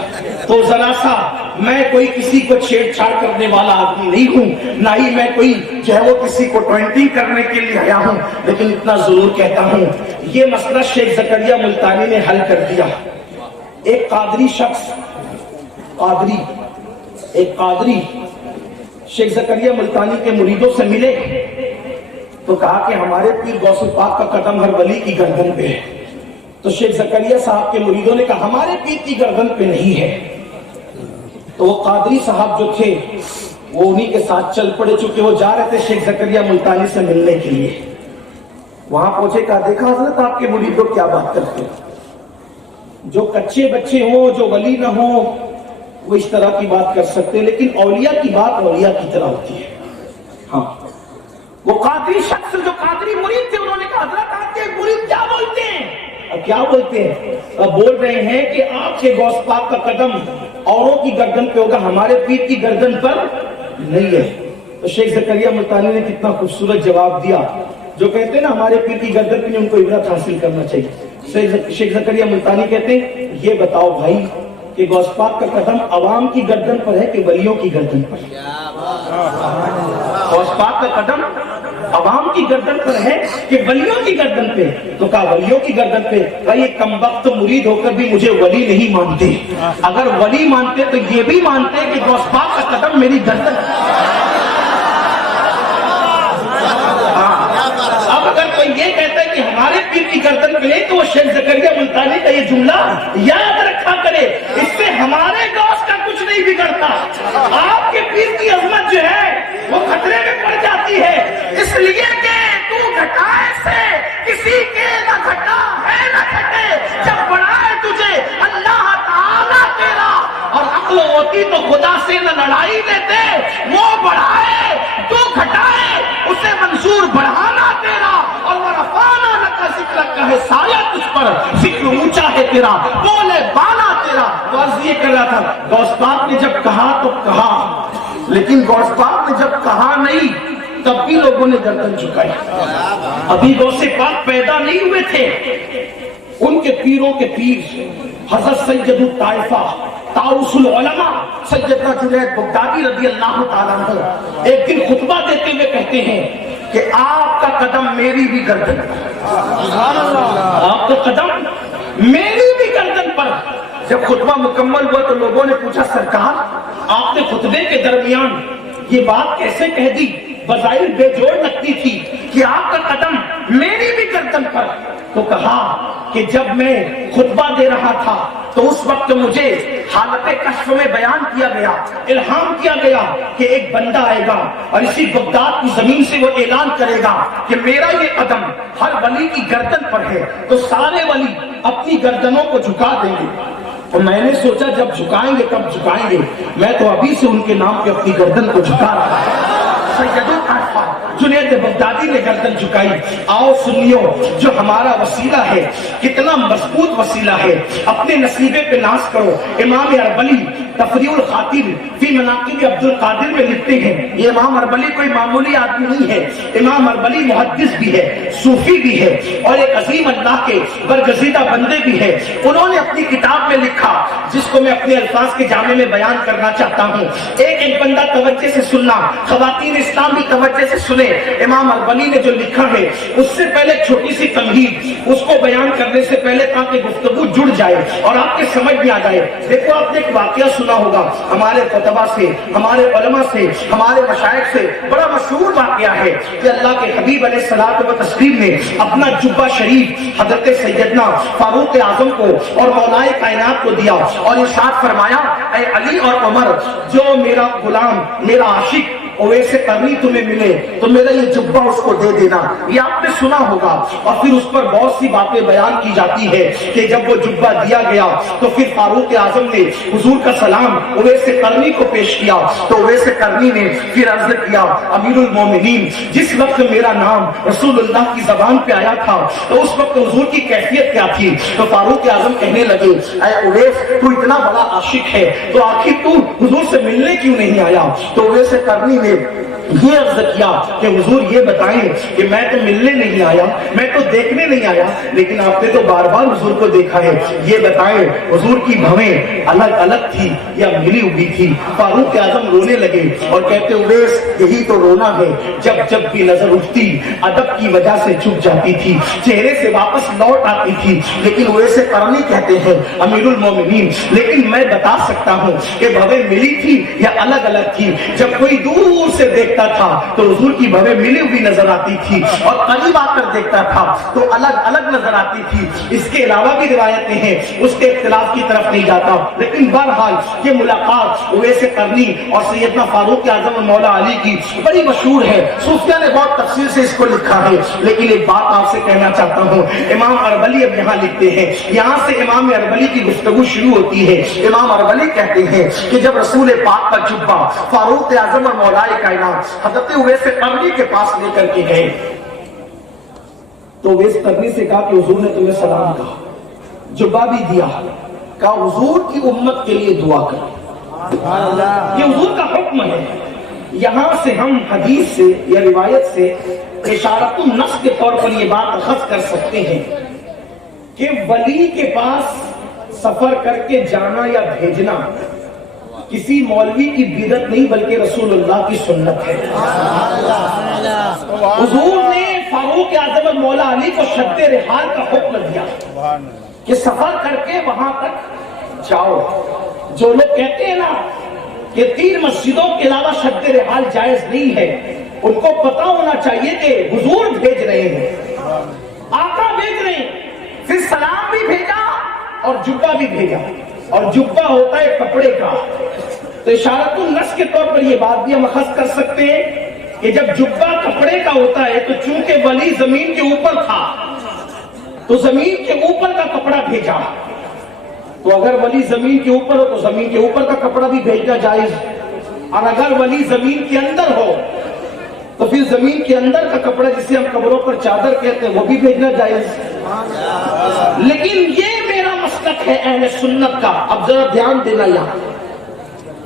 تو ذرا سا میں کوئی کسی کو چھیڑ چھاڑ کرنے والا آدمی نہیں ہوں، نہ ہی میں کوئی جو ہے وہ کسی کو ٹوینٹنگ کرنے کے لیے آیا ہوں، لیکن اتنا ضرور کہتا ہوں یہ مسئلہ شیخ زکریا ملتانی نے حل کر دیا۔ ایک قادری شخص، ایک قادری شیخ زکریا ملتانی کے مریدوں سے ملے تو کہا کہ ہمارے پیر غوث پاک کا قدم ہر ولی کی گردن پہ ہے۔ تو شیخ زکریا صاحب کے مریدوں نے کہا ہمارے پیر کی گردن پہ نہیں ہے۔ تو وہ قادری صاحب جو تھے وہ انہی کے ساتھ چل پڑے، چونکہ وہ جا رہے تھے شیخ زکریا ملتانی سے ملنے کے لیے۔ وہاں پہنچے، کہا دیکھا حضرت آپ کے مرید لوگ کیا بات کرتے ہیں، جو کچے بچے ہوں، جو ولی نہ ہوں، وہ اس طرح کی بات کر سکتے، لیکن اولیاء کی بات اولیاء کی طرح ہوتی ہے۔ ہاں، وہ قادری شخص جو قادری مرید تھے انہوں نے کہا حضرت آپ کے مرید کیا بولتے ہیں؟ کیا بولتے ہیں؟ اب بول رہے ہیں کہ آپ کے غوث پاک کا قدم اوروں کی گردن پہ ہوگا، ہمارے پیر کی گردن پر نہیں ہے۔ تو شیخ زکریا ملتانی نے کتنا خوبصورت جواب دیا، جو کہتے ہیں نا ہمارے پیر کی گردن پہ ان کو عبرت حاصل کرنا چاہیے۔ شیخ زکریا ملتانی کہتے ہیں یہ بتاؤ بھائی کہ غوث پاک کا قدم عوام کی گردن پر ہے کہ ولیوں کی گردن پر؟ غوث پاک کا قدم عوام کی گردن پر ہے کہ ولیوں کی گردن پہ؟ تو کہا ولیوں کی گردن پہ۔ کہا یہ کمبخت مرید ہو کر بھی مجھے ولی نہیں مانتے، اگر ولی مانتے تو یہ بھی مانتے کہ غوث پاک کا قدم میری گردن۔ اب اگر کوئی یہ کہتا ہے کہ ہمارے پیر کی گردن پہ نہیں تو وہ شیخ زکریا ملتانی کا یہ جملہ یاد رکھا کرے، اس سے ہمارے غوث کا کچھ نہیں بگڑتا، آپ کے تجھ پر، ذکر اونچا ہے تیرا، بولے بالا تیرا. تو عرض یہ کر رہا تھا غوث پاک نے جب کہا تو کہا، لیکن غوث پاک نے جب کہا نہیں تب بھی لوگوں نے گردن جھکائی. ابھی غوث پاک پیدا نہیں ہوئے تھے، ان کے پیروں کے پیر حضرت سید الطائفہ طاؤس العلماء سیدنا جنید بغدادی رضی اللہ تعالیٰ عنہ ایک دن خطبہ دیتے ہوئے کہتے ہیں کہ آپ کا قدم میری بھی گردن پر، آپ کا قدم میری بھی گردن پر. جب خطبہ مکمل ہوا تو لوگوں نے پوچھا سرکار آپ نے خطبے کے درمیان یہ بات کیسے کہہ دی؟ بظاہر بے جوڑ لگتی تھی کہ آپ کا قدم میری بھی گردن پر. تو کہا کہ جب میں خطبہ دے رہا تھا تو اس وقت مجھے حالت کشف میں بیان کیا گیا، الہام کیا گیا کہ ایک بندہ آئے گا اور اسی بغداد کی زمین سے وہ اعلان کرے گا کہ میرا یہ قدم ہر ولی کی گردن پر ہے. تو سارے ولی اپنی گردنوں کو جھکا دیں گے. اور میں نے سوچا جب جھکائیں گے کب جھکائیں گے، میں تو ابھی سے ان کے نام پہ اپنی گردن کو جھکا رہا ہوں. سید الطائفہ جنید بغدادی نے گردن جھکائی. آؤ سنیو، جو ہمارا وسیلہ ہے کتنا مضبوط وسیلہ ہے، اپنے نصیبے پہ ناز کرو. امام اربلی تفریح الخاطر فی مناقب عبد القادر میں لکھتے ہیں یہ امام اربلی کوئی معمولی آدمی نہیں ہے. امام اربلی محدث بھی ہے، صوفی بھی ہے اور ایک عظیم اللہ کے برگزیدہ بندے بھی ہے. انہوں نے اپنی کتاب میں لکھا جس کو میں اپنے الفاظ کے جامع میں بیان کرنا چاہتا ہوں. ایک بندہ توجہ سے سننا، خواتین اسلام بھی توجہ سے سنے. امام اربلی نے جو لکھا ہے اس سے پہلے چھوٹی سی تمہید، اس کو بیان کرنے سے پہلے تاکہ گفتگو جڑ جائے اور آپ کے سمجھ میں آ جائے. دیکھو آپ نے ایک واقعہ سنا ہوگا ہمارے خطبہ سے، ہمارے علماء سے، ہمارے مشائخ سے، بڑا مشہور واقعہ ہے کہ اللہ کے حبیب علیہ الصلوۃ والتسلیم نے اپنا جبہ شریف حضرت سیدنا فاروق اعظم کو اور مولائے کائنات کو دیا اور ارشاد فرمایا اے علی اور عمر، جو میرا غلام میرا عاشق اویس قرنی تمہیں ملے تو میرا یہ جبہ اس کو دے دینا. یہ آپ نے سنا ہوگا. اور پھر اس پر بہت سی باتیں بیان کی جاتی ہے کہ جب وہ جبہ دیا گیا تو پھر فاروق اعظم نے حضور کا سلام اویس قرنی کو پیش کیا تو اویس قرنی نے پھر عرض کیا امیر المومنین، جس وقت میرا نام رسول اللہ کی زبان پہ آیا تھا تو اس وقت حضور کی کیفیت کیا تھی؟ تو فاروق اعظم کہنے لگے اے اویس تو اتنا بڑا عاشق ہے تو آخر تو حضور سے ملنے کیوں نہیں آیا؟ تو اویس قرنی یہ عرض کیا کہ حضور یہ بتائیں کہ میں تو ملنے نہیں آیا، میں تو دیکھنے نہیں آیا، لیکن آپ نے تو بار بار حضور کو دیکھا ہے، یہ بتائیں حضور کی بھویں الگ الگ تھی یا ملی ہوئی تھی؟ فاروق اعظم رونے لگے اور کہتے اویس یہی تو رونا ہے، جب جب بھی نظر اٹھتی ادب کی وجہ سے چھپ جاتی تھی، چہرے سے واپس لوٹ آتی تھی. لیکن اویس قرنی کہتے ہیں امیر المومنین لیکن میں بتا سکتا ہوں کہ بھویں ملی تھی یا الگ الگ تھی. جب کوئی دور سے دیکھتا تھا تو حضور کی بھویں ملی ہوئی نظر آتی تھی اور قریب آ کر دیکھتا تھا تو الگ الگ نظر آتی تھی. اس کے علاوہ بھی روایتیں ہیں، اس کے اختلاف کی طرف نہیں جاتا، لیکن بہرحال یہ ملاقات اویس قرنی اور سیدنا فاروق اعظم اور مولا علی کی بڑی مشہور ہے. صوفیہ نے بہت تفصیل سے اس کو لکھا ہے. لیکن ایک بات آپ سے کہنا چاہتا ہوں، امام اربلی اب یہاں لکھتے ہیں، یہاں سے امام اربلی کی گفتگو شروع ہوتی ہے. امام اربلی کہتے ہیں کہ جب رسول پاک کا جبہ فاروق اعظم اور مولائے کائنات حضرت اویس قرنی کے پاس لے کر کے گئے تو اویس قرنی سے کہا کہ حضور نے تمہیں سلام کہا، جبہ بھی دیا، کہا حضور کی امت کے لیے دعا کر. یہ حضور کا حکم ہے. یہاں سے ہم حدیث سے یا روایت سے اشارت النص کے طور پر یہ بات اخذ کر سکتے ہیں کہ ولی کے پاس سفر کر کے جانا یا بھیجنا کسی مولوی کی بدعت نہیں بلکہ رسول اللہ کی سنت ہے. حضور نے فاروق اعظم اور مولا علی کو شد رحال کا حکم دیا کہ سفر کر کے وہاں تک جاؤ. جو لوگ کہتے ہیں نا کہ 3 مسجدوں کے علاوہ شد رحال جائز نہیں ہے، ان کو پتا ہونا چاہیے کہ حضور بھیج رہے ہیں، آقا بھیج رہے ہیں. پھر سلام بھی بھیجا اور جبہ بھی بھیجا، اور جبہ ہوتا ہے کپڑے کا. تو اشارت النص کے طور پر یہ بات بھی ہم اخذ کر سکتے ہیں کہ جب جبہ کپڑے کا ہوتا ہے تو چونکہ ولی زمین کے اوپر تھا تو زمین کے اوپر کا کپڑا بھیجا. تو اگر ولی زمین کے اوپر ہو تو زمین کے اوپر کا کپڑا بھی بھیجنا جائز، اور اگر ولی زمین کے اندر ہو تو پھر پھر زمین کے اندر کا کپڑا جسے ہم قبروں پر چادر کہتے ہیں وہ بھی بھیجنا جائز. لیکن یہ میرا مسلک ہے اہل سنت کا. اب ذرا دھیان دینا, یہاں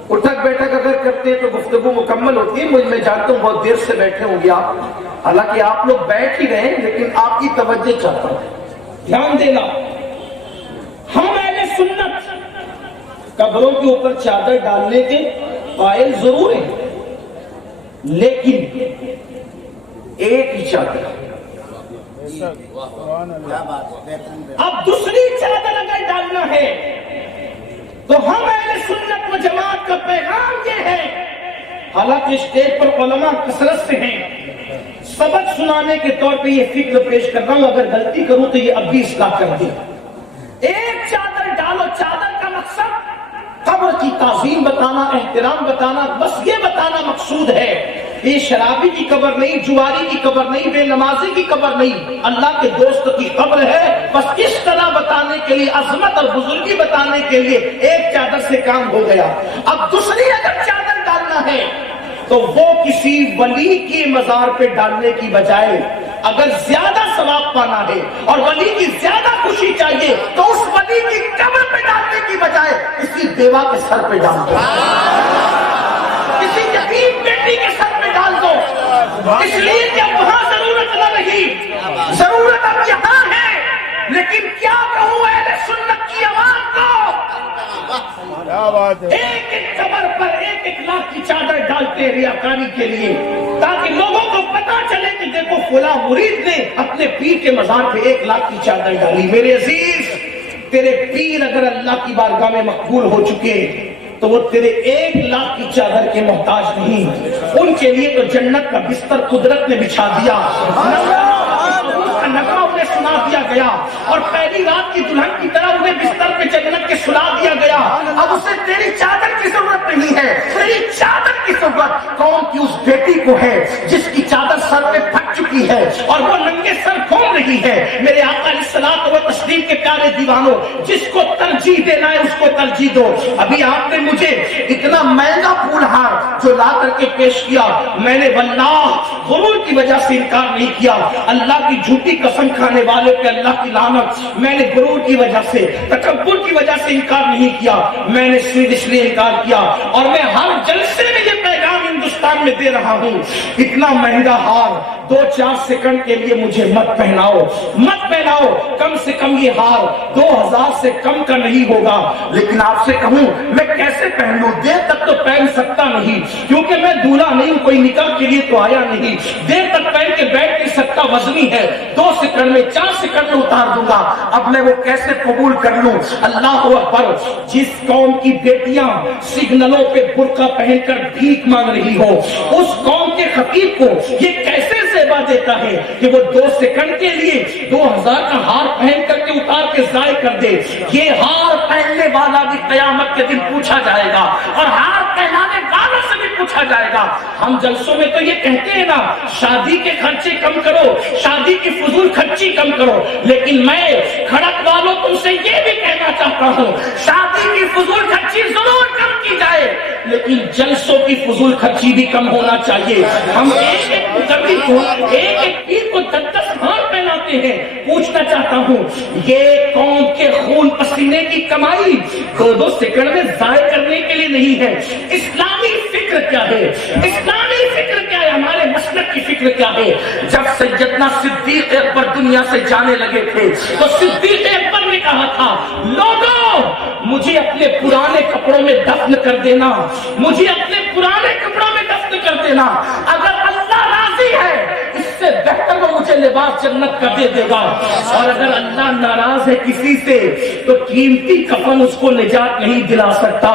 اٹھک بیٹھک اگر کرتے ہیں تو گفتگو مکمل ہوتی ہے. میں جانتا ہوں بہت دیر سے بیٹھے ہوں گے آپ, حالانکہ آپ لوگ بیٹھ ہی رہے ہیں, لیکن آپ کی توجہ چاہتا ہوں, دھیان دینا. ہم اہل سنت قبروں کے اوپر چادر ڈالنے کے قائل ضرور ہیں, لیکن ایک ہی چادر. اب دوسری چادر اگر ڈالنا ہے تو ہم اہل سنت و جماعت کا پیغام یہ ہے, حالانکہ اسٹیج پر علماء کثرت سے ہیں, سبق سنانے کے طور پہ یہ فکر پیش کر رہا ہوں, اگر غلطی کروں تو یہ اب بھی اصلاح کر دیں. ایک چادر ڈالو. چادر کا مقصد قبر کی تعظیم بتانا, احترام بتانا, بس یہ بتانا مقصود ہے. یہ شرابی کی قبر نہیں, جواری کی قبر نہیں, بے نمازی کی قبر نہیں, اللہ کے دوست کی قبر ہے. بس اس طرح بتانے کے لیے, عظمت اور بزرگی بتانے کے لیے ایک چادر سے کام ہو گیا. اب دوسری اگر چادر ڈالنا ہے تو وہ کسی ولی کی مزار پہ ڈالنے کی بجائے, اگر زیادہ ثواب پانا ہے اور ولی کی زیادہ خوشی چاہیے تو اس ولی کی قبر پہ ڈالنے کی بجائے کسی بیوہ کے سر پہ ڈال دو, کسی یتیم بیٹی کے سر پہ ڈال دو. اس لیے کہ وہاں ضرورت نہ رہی, ضرورت اب یہاں ہے. لیکن کیا کہوں اہل سنت کی عوام کو, ایک ایک قبر پر ایک ایک لاکھ کی چادر ڈالتے ہیں ریاکاری کے لیے, تاکہ لوگوں کو پتا چلے کہ دیکھو فلاں مرید نے اپنے پیر کے مزار پہ 1 لاکھ کی چادر ڈالی. میرے عزیز, تیرے پیر اگر اللہ کی بارگاہ میں مقبول ہو چکے تو وہ تیرے 1 لاکھ کی چادر کے محتاج نہیں. ان کے لیے تو جنت کا بستر قدرت نے بچھا دیا, نغمہ انہیں سنا دیا گیا, اور پہلی رات کی دلہن کی طرح انہیں بستر پہ جنت کے سلا دیا گیا. اب اسے تیری چادر کی ضرورت نہیں ہے, تیری چادر کی ضرورت قوم کی اس بیٹی کو ہے جس کی چادر سر پہ پھٹ چکی ہے اور وہ ننگے سر گھوم رہی ہے. میرے آقا علیہ الصلوۃ والتسلیم کے پیارے دیوانوں, جس کو ترجیح دینا ہے اس کو ترجیح دو. ابھی آپ نے مجھے اتنا مہنگا پھول ہار جو لا کر کے پیش کیا, میں نے واللہ غرور کی وجہ سے انکار نہیں کیا. اللہ کی جھوٹی قسم کھانے والے پہ اللہ کی لعنت. میں نے غرور کی وجہ سے, تکبر کی وجہ سے انکار نہیں کیا, میں نے صرف اس لیے انکار کیا, اور میں ہر جلسے میں یہ پیغام ہندوستان میں دے رہا ہوں, اتنا مہنگا ہار 2-4 سیکنڈ کے لیے مجھے مت پہناؤ, مت پہناؤ. کم سے کم یہ ہار 2000 سے کم کا نہیں ہوگا. لیکن آپ سے کہوں میں کیسے پہن لوں, دیر تک تو پہن سکتا نہیں, کیونکہ میں دولہا نہیں, کوئی نکاح کے لیے تو آیا نہیں. دیر تک پہن کے بیٹھ نہیں سکتا, وزنی ہے. 2 سیکنڈ میں 4 سیکنڈ میں اتار دوں گا. اب میں وہ کیسے قبول کر لوں؟ اللہ اکبر. جس قوم کی بیٹیاں سگنلوں پہ برقع پہن کر بھیک مانگ رہی ہو, اس قوم کے خطیب کو یہ کیسے زیبا دیتا ہے کہ وہ 2 سیکنڈ کے لیے 2000 کا ہار پہن کر کے اتار کے ضائع کر دے. یہ ہار پہننے والا بھی قیامت کے دن پوچھا جائے گا, اور ہار پہنانے والوں سے بھی پوچھا جائے گا. ہم جلسوں میں تو یہ کہتے ہیں نا, شادی کے خرچے کم کرو, شادی کی فضول خرچی کم کرو, لیکن میں کھڑک والوں تم سے یہ بھی کہنا چاہتا ہوں, شادی کی فضول خرچی ضرور کم کی جائے, لیکن جلسوں کی فضول خرچی بھی کم ہونا چاہیے. ہم ایک ایک مقرری کو, ایک ایک پیر کو 10-10 ہار پہناتے ہیں. پوچھنا چاہتا ہوں, یہ قوم کے خون پسینے کی کمائی 2-2 سیکنڈ میں ضائع کرنے کے لیے نہیں ہے. اسلامی فکر کیا ہے, اسلامی فکر کیا ہے, ہمارے مسلک کی فکر کیا ہے؟ جب سیدنا صدیق اکبر دنیا سے جانے لگے تھے تو صدیق اکبر نے کہا تھا, لوگوں مجھے اپنے پرانے کپڑوں میں دفن کر دینا, مجھے اپنے پرانے کپڑوں میں دفن کر دینا, اگر اللہ راضی ہے اس سے بہتر وہ مجھے لباس جنت کا دے دے گا, اور اگر اللہ ناراض ہے کسی سے تو قیمتی کفن اس کو نجات نہیں دلا سکتا.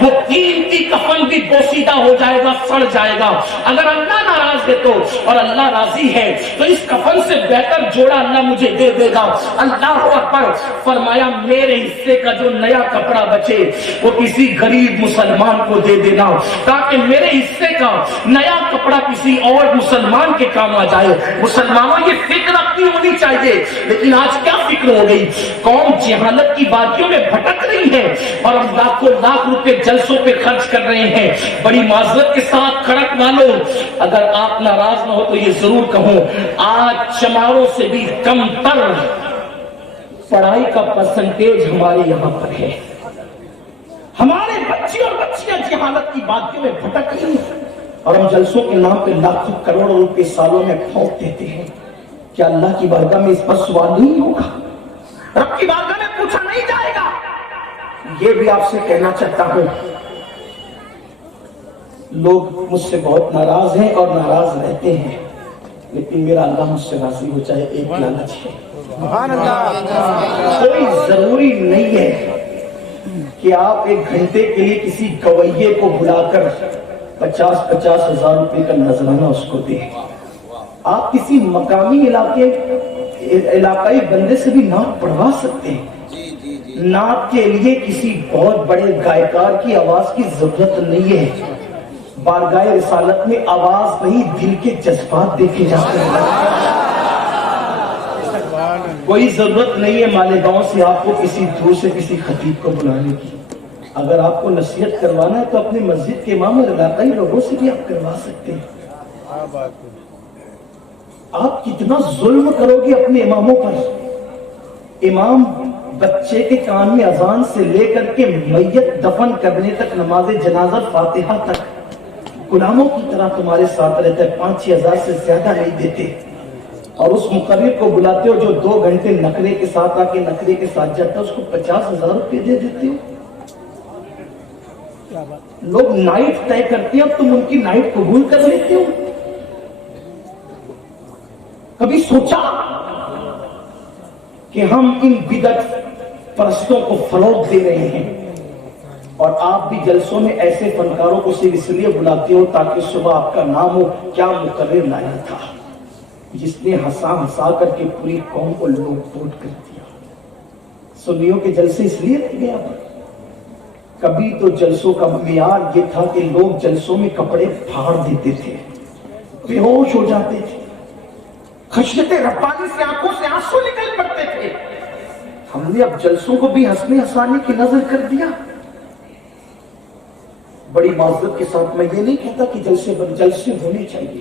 وہ قیمتی کفن بھی بوسیدہ ہو جائے گا, سڑ جائے گا. اگر اللہ ناراض ہے تو, اور اللہ راضی ہے تو اس کفن سے بہتر جوڑا اللہ مجھے دے دے گا. اللہ اکبر. فرمایا میرے حصے کا جو نیا کپڑا بچے وہ کسی غریب مسلمان کو دے دینا, تاکہ میرے حصے کا نیا کپڑا کسی اور مسلمان کے کام آ جائے. مسلمانوں کی فکر اپنی ہونی چاہیے، لیکن آج کیا فکر ہو گئی؟ قوم جہالت کی وادیوں میں بھٹک رہی ہے اور ہم لاکھوں لاکھ روپے جلسوں پہ خرچ کر رہے ہیں۔ بڑی معذرت کے ساتھ کھڑک والوں، اگر آپ ناراض نہ ہو تو یہ ضرور کہوں، آج چماروں سے بھی کم تر پڑھائی کا پرسنٹیج ہمارے یہاں پر ہے۔ ہمارے بچے اور بچیاں جہالت کی وادیوں میں بھٹک رہی ہیں اور ہم جلسوں کے نام پہ لاکھوں کروڑوں روپے سالوں میں پھونک دیتے ہیں۔ کیا اللہ کی بارگاہ میں اس پر سوال نہیں ہوگا؟ رب کی بارگاہ میں پوچھا نہیں جائے گا؟ یہ بھی آپ سے کہنا چاہتا ہوں، لوگ مجھ سے بہت ناراض ہیں اور ناراض رہتے ہیں، لیکن میرا اللہ مجھ سے راضی ہو جائے ایک لالچ ہے۔ سبحان اللہ۔ کوئی ضروری نہیں ہے کہ آپ ایک گھنٹے کے لیے کسی گویے کو بلا کر 50,000 روپے کا نذرانہ اس کو دیں۔ آپ کسی مقامی علاقائی بندے سے بھی نعت پڑھوا سکتے ہیں۔ نعت کے لیے کسی بہت بڑے گائیکار کی آواز کی ضرورت نہیں ہے۔ بارگاہ رسالت میں آواز نہیں، دل کے جذبات دیکھے جاتے ہیں۔ کوئی ضرورت نہیں ہے مالیگاؤں سے آپ کو کسی دور سے کسی خطیب کو بلانے کی۔ اگر آپ کو نصیحت کروانا ہے تو اپنے مسجد کے امام اور علاقائی لوگوں سے بھی آپ کروا سکتے ہیں۔ آپ کتنا ظلم کرو گے اپنے اماموں پر؟ امام بچے کے کان میں اذان سے لے کر کے میت دفن کرنے تک، نماز جنازہ فاتحہ تک غلاموں کی طرح تمہارے ساتھ رہتا ہے، 5-6 ہزار سے زیادہ نہیں دیتے، اور اس مقرر کو بلاتے ہو جو 2 گھنٹے نخرے کے ساتھ آ کے نخرے کے ساتھ جاتا ہے، اس کو 50,000 روپے دے دیتے ہو۔ لوگ نائٹ طے کرتے ہیں، اب تم ان کی نائٹ قبول کر لیتے ہو؟ کبھی سوچا کہ ہم ان بدعت پرستوں کو فروغ دے رہے ہیں، اور آپ بھی جلسوں میں ایسے فنکاروں کو صرف اس لیے بلاتے ہو تاکہ صبح آپ کا نام ہو، کیا مقرر لایا تھا جس نے ہنسا کر کے پوری قوم کو لوٹ پوٹ کر دیا۔ سنیوں کے جلسے اس لیے رہ گیا۔ کبھی تو جلسوں کا معیار یہ تھا کہ لوگ جلسوں میں کپڑے پھاڑ دیتے تھے، بے ہوش ہو جاتے تھے، خشیت ربانی سے آنکھوں سے آنسو نکل پڑتے تھے۔ ہم نے اب جلسوں کو بھی ہنسنے ہنسانے کی نظر کر دیا۔ بڑی معذرت کے ساتھ میں یہ نہیں کہتا کہ جلسے ہونے چاہیے،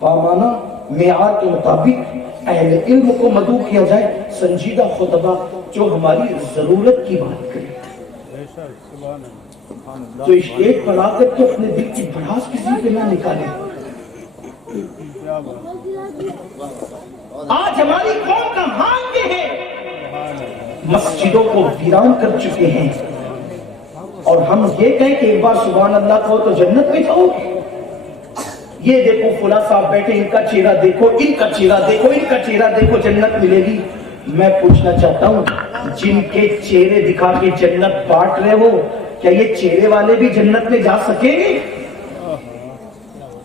بامانہ معیار کے مطابق اہل علم کو مدعو کیا جائے، سنجیدہ خطبہ جو ہماری ضرورت کی بات کرے، جو اسٹیج پر آ کر کے اپنے دل کی بڑاس کسی پہ نہ نکالے۔ آج ہماری قوم کا حال یہ ہے، مسجدوں کو ویران کر چکے ہیں، اور ہم یہ کہیں کہ ایک بار سبحان اللہ کہو تو جنت میں جاؤ گے۔ یہ دیکھو فلاں صاحب بیٹھے، ان کا چہرہ دیکھو، ان کا چہرہ دیکھو، ان کا چہرہ دیکھو، جنت ملے گی۔ میں پوچھنا چاہتا ہوں، جن کے چہرے دکھا کے جنت بانٹ رہے ہو، کیا یہ چہرے والے بھی جنت میں جا سکیں گے؟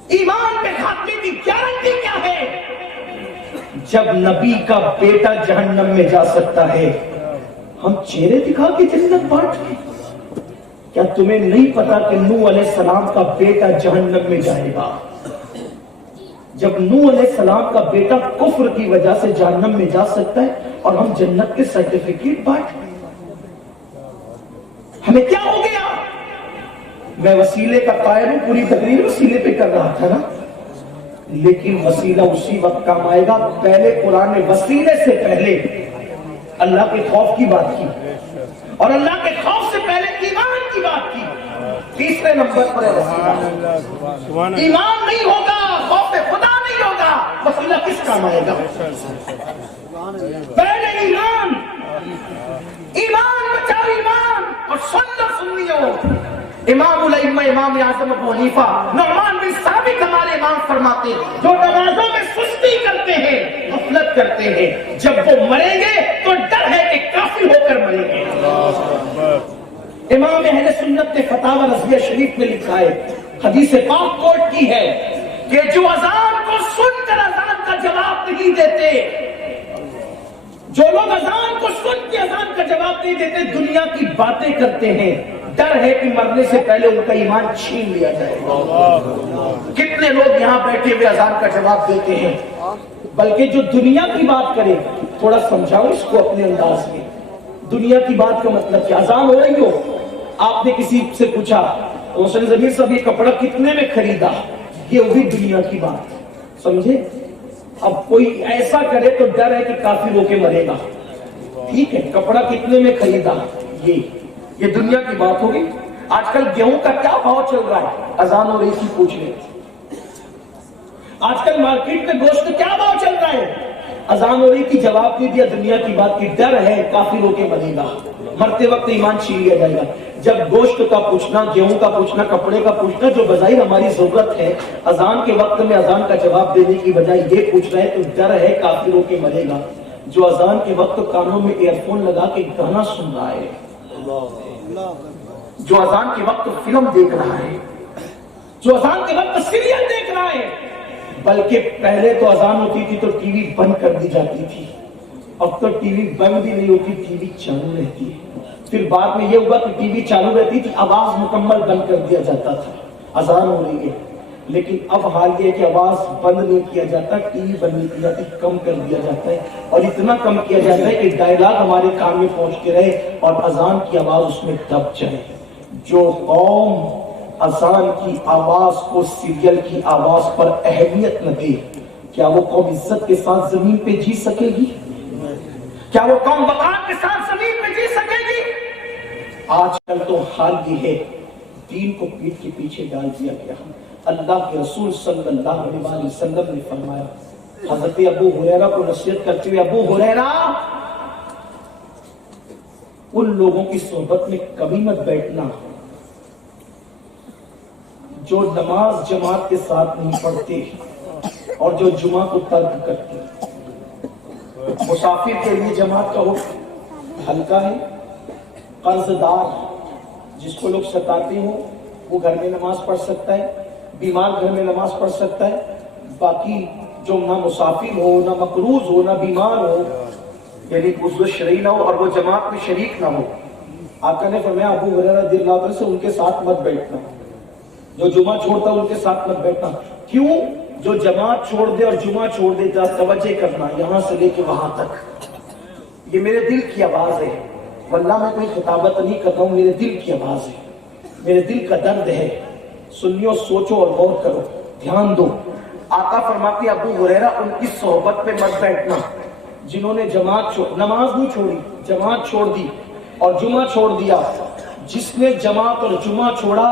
ایمان پہ خاتمے کی گارنٹی کیا ہے؟ جب نبی کا بیٹا جہنم میں جا سکتا ہے، ہم چہرے دکھا کے جنت بانٹ رہے ہیں؟ کیا تمہیں نہیں پتا کہ نوح علیہ السلام کا بیٹا جہنم میں جائے گا؟ جب نوح علیہ السلام کا بیٹا کفر کی وجہ سے جہنم میں جا سکتا ہے اور ہم جنت کے سرٹیفکیٹ بانٹ رہے ہیں، ہمیں کیا ہو گیا؟ میں وسیلے کا قائل ہوں، پوری تقریر وسیلے پہ کر رہا تھا نا، لیکن وسیلہ اسی وقت کام آئے گا۔ پہلے قرآن نے وسیلے سے پہلے اللہ کے خوف کی بات کی، اور اللہ کے خوف سے پہلے ایمان کی بات کی۔ تیسرے نمبر پر ہے وسیلہ۔ ایمان نہیں ہوگا، خوف خدا نہیں ہوگا، وسیلہ کس کام آئے گا؟ پہلے ایمان، ایمان بچا ایمان۔ اور سنیو، امام الائمہ امام اعظم ابو حنیفہ نعمان بن ثابت ہمارے امام فرماتے ہیں، جو نمازوں میں سستی کرتے ہیں، غفلت کرتے ہیں، جب وہ مریں گے تو ڈر ہے کہ کافر ہو کر مریں گے۔ امام اہل سنت نے فتاوی رضویہ شریف میں لکھا ہے، حدیث پاک کوٹ کی ہے کہ جو اذان کو سن کر اذان کا جواب نہیں دیتے، جو لوگ اذان کو سن کے اذان کا جواب نہیں دیتے، دنیا کی باتیں کرتے ہیں، ڈر ہے کہ مرنے سے پہلے ان کا ایمان چھین لیا جائے گا۔ کتنے لوگ یہاں بیٹھے ہوئے اذان کا جواب دیتے ہیں، بلکہ جو دنیا کی بات کرے تھوڑا سمجھاؤ اس کو اپنے انداز میں. دنیا کی بات کا مطلب کیا؟ اذان ہو رہی ہو, آپ نے کسی سے پوچھا حسین ضمیر صاحب یہ کپڑا کتنے میں خریدا, یہ وہی دنیا کی بات, سمجھے؟ اب کوئی ایسا کرے تو ڈر ہے کہ کافر ہو کے مرے گا. ٹھیک ہے, کپڑا کتنے میں خریدا, یہ دنیا کی بات ہوگی. آج کل گیہوں کا کیا بھاؤ چل رہا ہے, اذان ہو رہی تھی پوچھ لیں. آج کل مارکیٹ میں گوشت کیا بھاؤ چل رہا ہے, اذان ہو رہی تھی جواب نہیں دیا, دنیا کی بات کی. ڈر ہے کافر ہو کے مرے گا, مرتے وقت ایمان چھین لیا جائے گا. جب گوشت کا پوچھنا, گیہوں کا پوچھنا, کپڑے کا پوچھنا, جو بظاہر ہماری ضرورت ہے, اذان کے وقت میں اذان کا جواب دینے کی بجائے یہ پوچھ رہا ہے تو ڈر ہے کافر ہو کے مرے گا. جو اذان کے وقت کانوں میں ایئر فون لگا کے گانا سن رہا ہے, جو اذان کے وقت فلم دیکھ رہا ہے, جو اذان کے وقت سیریل دیکھ رہا ہے. بلکہ پہلے تو اذان ہوتی تھی تو ٹی وی بند کر دی جاتی تھی, اب تو ٹی وی بند بھی نہیں ہوتی, ٹی وی چالو رہتی ہے. پھر بعد میں یہ ہوا کہ ٹی وی چالو رہتی تھی, آواز مکمل بند کر دیا جاتا تھا. اذان ہو رہی ہے, لیکن اب حال یہ ہے کہ آواز بند نہیں کیا جاتا, ٹی وی بند نہیں کی جاتی, کم کر دیا جاتا ہے. اور اتنا کم کیا جاتا ہے کہ ڈائلاگ ہمارے کان میں پہنچتے رہے اور اذان کی آواز اس میں دب جائے. جو قوم اذان کی آواز کو سیریل کی آواز پر اہمیت نہ دے, کیا وہ قوم عزت کے ساتھ زمین پہ جی سکے گی؟ کیا وہ قوم وقار کے ساتھ زمین پہ جی سکے گی؟ آج کل تو حال یہ ہے, دین کو پیٹ کے پیچھے ڈال دیا گیا. اللہ کے رسول صلی اللہ علیہ وسلم نے فرمایا, حضرت ابو ہریرہ کو نصیحت کرتے ہوئے, ابو ہریرہ ان لوگوں کی صحبت میں کبھی مت بیٹھنا جو نماز جماعت کے ساتھ نہیں پڑھتے اور جو جمعہ کو ترک کرتے. مسافر کے لیے جماعت کا حکم ہلکا ہے, قرض دار جس کو لوگ ستاتے ہوں وہ گھر میں نماز پڑھ سکتا ہے, بیمار گھر میں نماز پڑھ سکتا ہے. باقی جو نہ مسافر ہو, نہ مقروض ہو, نہ بیمار ہو, یعنی عضو شرعی نہ ہو اور وہ جماعت میں شریک نہ ہو, آقا نے فرمایا ابو ہریرہ رضی اللہ عنہ سے ان کے ساتھ مت بیٹھنا. جو جمعہ چھوڑتا ہے ان کے ساتھ مت بیٹھنا. کیوں؟ جو جماعت چھوڑ دے اور جمعہ چھوڑ دے, توجہ کرنا یہاں سے لے کے وہاں تک, یہ میرے دل کی آواز ہے. واللہ میں کوئی خطابت نہیں کرتا ہوں, میرے دل کی آواز ہے, میرے دل کا درد ہے. سنیو, سوچو اور غور کرو, دھیان دو. آقا فرماتے ابو ہریرہ ان کی صحبت میں مت بیٹھنا جنہوں نے نماز نہیں چھوڑی, جماعت چھوڑ دی اور جمعہ چھوڑ دیا. جس نے جماعت اور جمعہ چھوڑا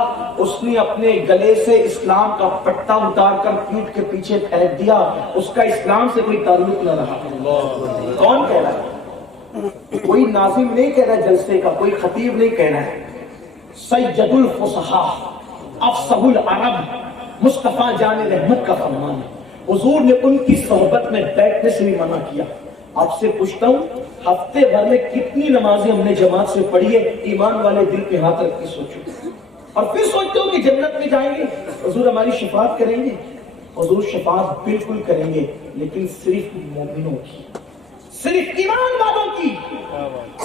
اس نے اپنے گلے سے اسلام کا پٹا اتار کر پیٹ کے پیچھے پھینک دیا, اس کا اسلام سے کوئی تعلق نہ رہا. کون کہہ رہا ہے؟ کوئی ناظم نہیں کہہ رہا جلسے کا, کوئی خطیب نہیں کہہ رہا ہے. سید الفصحاء افصح العرب مصطفیٰ جان رحمت کا فرمان ہے. حضور نے ان کی صحبت میں بیٹھنے سے بھی منع کیا. آپ سے پوچھتا ہوں, ہفتے بھر میں کتنی نمازیں ہم نے جماعت سے پڑھی ہے؟ ایمان والے دل پہ ہاتھ رکھ کے سوچو. اور پھر سوچتے ہو کہ جنت میں جائیں گے, حضور ہماری شفاعت کریں گے. حضور شفاعت بالکل کریں گے, لیکن صرف مومنوں کی, صرف ایمان والوں کی.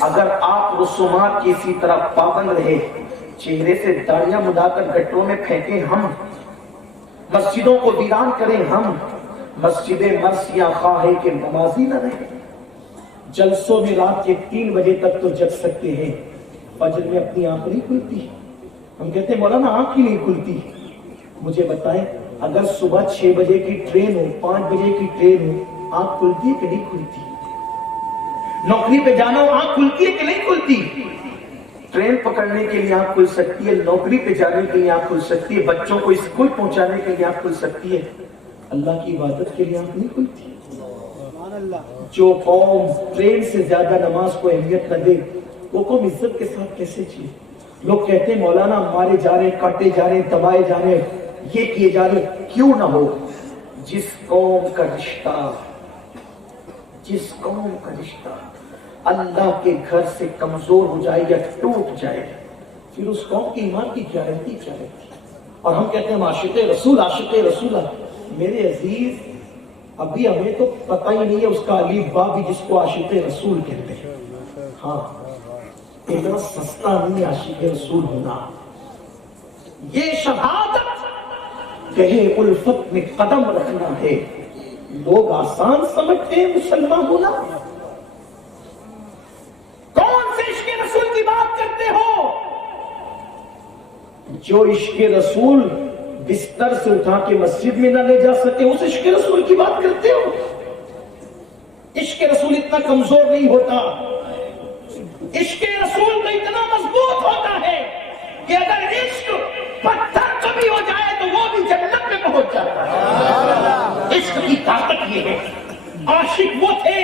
اگر آپ رسومات کی اسی طرح پابند رہے, چہرے سے داڑیاں مڈا کر گٹروں میں پھینکیں ہم, مسجدوں کو ویران کریں ہم, مسجد مرثیہ خواہ کے نمازی نہ رہے. جلسوں میں رات کے 3 بجے تک تو جگ سکتے ہیں, فجر میں اپنی آنکھ نہیں کھلتی. ہم کہتے ہیں مولانا آنکھ ہی نہیں کھلتی. مجھے بتائیں, اگر صبح 6 بجے کی ٹرین ہو, 5 بجے کی ٹرین ہو, آنکھ کھلتی ہے کہ نہیں کھلتی؟ نوکری پہ جانا ہو, آنکھ کھلتی ہے کہ نہیں کھلتی؟ ٹرین پکڑنے کے لیے آنکھ کھل سکتی ہے, نوکری پہ جانے کے لیے آنکھ کھل سکتی ہے, بچوں کو اسکول پہنچانے کے لیے آنکھ کھل سکتی ہے. اللہ کی عبادت کے لیے آنکھ نہیں کھلتی. جو قوم ٹرین سے زیادہ نماز کو اہمیت نہ دے, وہ قوم عزت کے ساتھ کیسے جیے؟ لوگ کہتے ہیں مولانا مارے جا رہے, کاٹے جا رہے, دبائے جا رہے, یہ کیے جا رہے. کیوں نہ ہو؟ جس قوم کا رشتہ اللہ کے گھر سے کمزور ہو جائے یا ٹوٹ جائے, پھر اس قوم کی ایمان کی گارنٹی کیا رہتی؟ اور ہم کہتے ہیں عاشق رسول, عاشق رسول. میرے عزیز, ابھی ہمیں تو پتہ ہی نہیں ہے اس کا الف با بھی جس کو عاشق رسول کہتے ہیں. ہاں, اتنا سستا نہیں عاشق رسول ہونا. یہ شہادت کہے الفت میں قدم رکھنا ہے, لوگ آسان سمجھتے ہیں مسلمان ہونا. کون سے عشق رسول کی بات کرتے ہو؟ جو عشق رسول بستر سے اٹھا کے مسجد میں نہ لے جا سکتے اس عشق رسول کی بات کرتے ہو. عشق رسول اتنا کمزور نہیں ہوتا. عشق رسول تو اتنا مضبوط ہوتا ہے کہ اگر عشق پتھر کبھی ہو جائے تو وہ بھی جنت میں پہنچ جاتا ہے. عشق کی طاقت یہ ہے. عاشق وہ تھے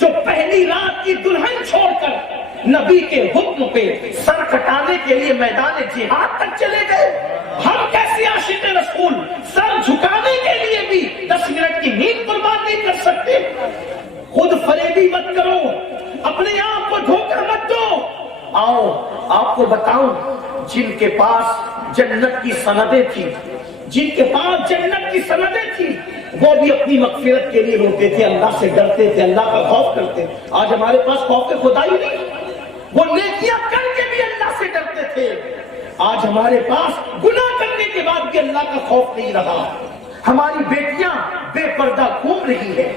جو پہلی رات کی دلہن چھوڑ کر نبی کے حکم پہ سر کٹانے کے لیے میدان جہاد تک چلے گئے. ہم کیسے عاشق رسول سر جھکانے کے لیے بھی 10 منٹ کی نیند قربان نہیں کر سکتے. خود فریبی مت کرو, اپنے آپ کو دھوکہ مت دو. آؤ آپ کو بتاؤں, جن کے پاس جنت کی سندیں تھی, جن کے پاس جنت کی سندیں تھی, وہ بھی اپنی مغفرت کے لیے روتے تھے, اللہ سے ڈرتے تھے, اللہ کا خوف کرتے. آج ہمارے پاس خوف خدا ہی نہیں. وہ نیکیاں کر کے بھی اللہ سے ڈرتے تھے. آج ہمارے پاس گناہ کرنے کے بعد بھی اللہ کا خوف نہیں رہا. ہماری بیٹیاں بے پردہ گھوم رہی ہے,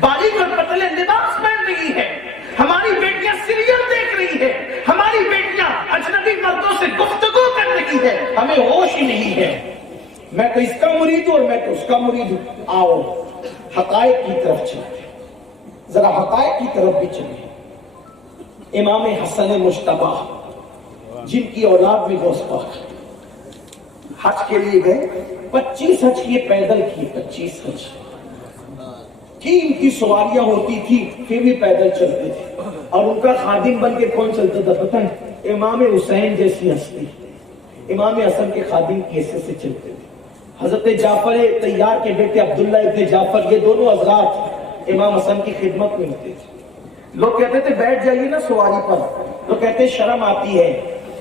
باریک اور پتلے لباس پہن رہی ہے. ہماری بیٹیاں سیریل دیکھ رہی ہے. ہماری بیٹیاں اجنبی مردوں سے گفتگو کر رہی ہے. ہمیں ہوش ہی نہیں ہے. میں تو اس کا مرید ہوں اور میں تو اس کا مرید ہوں. آؤ حقائق کی طرف چلیں, ذرا حقائق کی طرف بھی چلیں. امام حسن مجتبی جن کی اولاد میں غوث پاک حج کے لیے گئے, 25 حج کیے, پیدل کیے 25 حج. ان کی سواریاں ہوتی تھی پھر بھی پیدل چلتے تھے. اور ان کا خادم بن کے کون چلتا تھا پتہ ہے؟ امام حسین جیسی ہستی. امام حسن کے خادم کیسے سے چلتے تھے. حضرت جعفر طیار کے بیٹے عبداللہ ابن جعفر, یہ دونوں حضرات امام حسن کی خدمت میں ہوتے تھے. لوگ کہتے تھے بیٹھ جائیے نا سواری پر, لوگ کہتے شرم آتی ہے,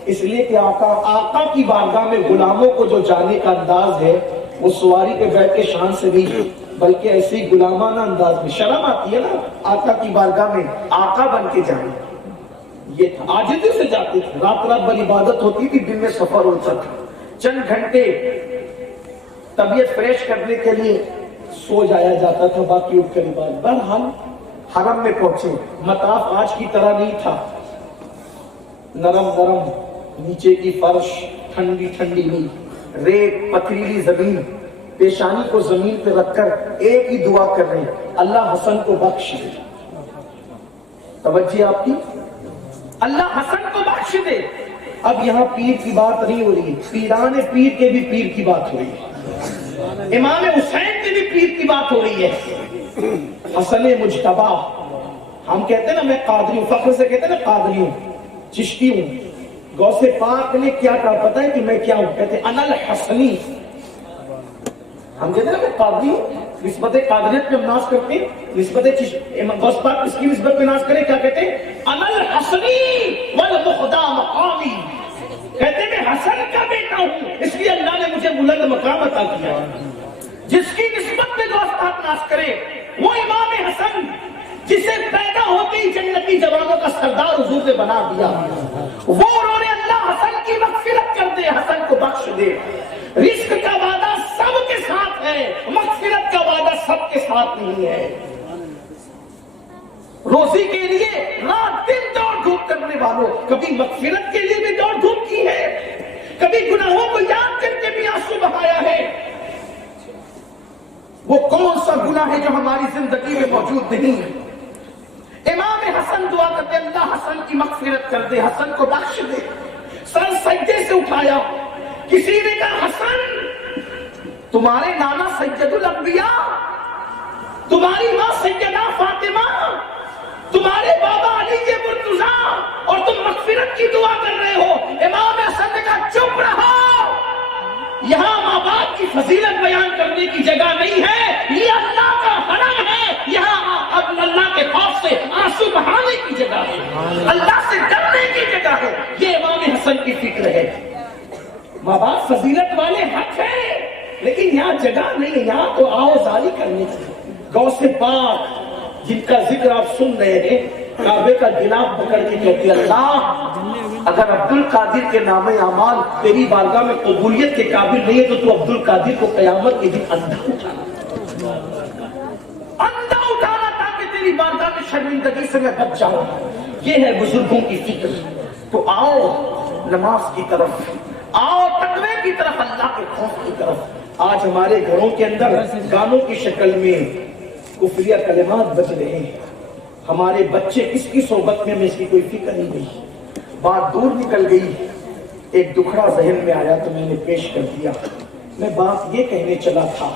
اس لیے کہ آقا کی بارگاہ میں غلاموں کو جو جانے کا انداز ہے وہ سواری پہ بیٹھ کے شان سے نہیں, بلکہ ایسے ہی غلامانہ انداز میں. شرم آتی ہے نا آقا کی بارگاہ میں آقا بن کے جانے. یہ عاجزی سے جاتے تھے. رات رات بھر عبادت ہوتی تھی, دن میں سفر ہوتا تھا. چند گھنٹے طبیعت فریش کرنے کے لیے سو جایا جاتا تھا, باقی اٹھ کر عبادت. بہرحال حرم میں پہنچے. مطاف آج کی طرح نہیں تھا, نرم نرم نیچے کی فرش, ٹھنڈی ٹھنڈی نہیں, ریت پتھریلی زمین. پیشانی کو زمین پہ رکھ کر ایک ہی دعا کر رہے ہیں, اللہ حسن کو بخش دے. توجہ آپ کی, اللہ حسن کو بخش دے. اب یہاں پیر کی بات نہیں ہو رہی ہے, پیران پیر کے بھی پیر کی بات ہو رہی ہے, امام حسین کے بھی پیر کی بات ہو رہی ہے. حسن مجتبی, ہم کہتے ہیں نا میں قادری ہوں, فخر سے کہتے ہیں نا قادری ہوں, چشتی ہوں. غوث پاک نے کیا کہا پتہ ہے کہ میں کیا ہوں؟ کہتے ہیں انا الحسنی. ہم کہتے ہیں نا میں قادری ہوں, نسبت قادریت پہ ناز کرتے ہیں. نسبت غوث پاک اس کی نسبت پہ ناز کریں, کیا کہتے ہیں؟ انا الحسنی والمخدا مقامی. کہتے ہیں میں حسن کا بیٹا ہوں, اس لیے اللہ نے مجھے بلند مقام عطا کیا. جس کی نسبت میں غوث پاک ناز کرے وہ امام حسن, جسے پیدا ہوتے ہی جنتی جوانوں کا سردار حضور نے بنا دیا. وہ انہوں نے اللہ حسن کی مغفرت کر دے, حسن کو بخش دے. رزق کا وعدہ سب کے ساتھ ہے, مغفرت کا وعدہ سب کے ساتھ نہیں ہے. روزی کے لیے رات دن دوڑ دھوپ کرنے والوں, کبھی مغفرت کے لیے بھی دوڑ دھوپ کی ہے, کبھی گناہوں کو یاد کر کے بھی آنسو بہایا ہے. وہ کون سا گناہ ہے جو ہماری زندگی میں موجود نہیں ہے؟ امام حسن دعا کرتے اللہ حسن کی مغفرت کر دے, حسن کو بخش دے. سر سجدے سے اٹھایا, کسی نے کہا حسن تمہارے نانا سید الانبیاء, تمہاری ماں سیدہ فاطمہ, تمہارے بابا علی کے مرتضیٰ, اور تم مغفرت کی دعا کر رہے ہو. امام حسن نے کہا چپ رہو, یہاں ماں باپ کی فضیلت بیان کرنے کی جگہ نہیں ہے, یہ اللہ کا حرم ہے. یہاں اللہ کے خوف سے آنسو بہانے کی جگہ ہے, اللہ سے ڈرنے کی جگہ ہے. یہ امام حسن کی فکر ہے. ماں باپ فضیلت والے حق ہیں, لیکن یہاں جگہ نہیں ہے, یہاں تو آؤ زاری کرنے کی. غوث پاک جن کا ذکر آپ سن رہے ہیں, کعبے کا گلاف پکڑ کے کہتے اللہ اگر عبد القادر کے نام اعمال تیری بارگاہ میں قبولیت کے قابل نہیں ہے تو عبد القادر کو قیامت کے دن اندھا اٹھانا. اندھا اٹھانا تاکہ تیری بارگاہ میں شرمندگی سے میں بچ جاؤں. یہ ہے بزرگوں کی فکر. تو آؤ نماز کی طرف, آؤ تقوی کی طرف, اللہ کے خوف کی طرف. آج ہمارے گھروں کے اندر گانوں کی شکل میں کفریہ کلمات بج رہے ہیں. ہمارے بچے کس کی صحبت میں اس کی کوئی فکر نہیں گئی. بات دور نکل گئی, ایک دکھڑا ذہن میں آیا تو میں نے پیش کر دیا. میں بات یہ کہنے چلا تھا,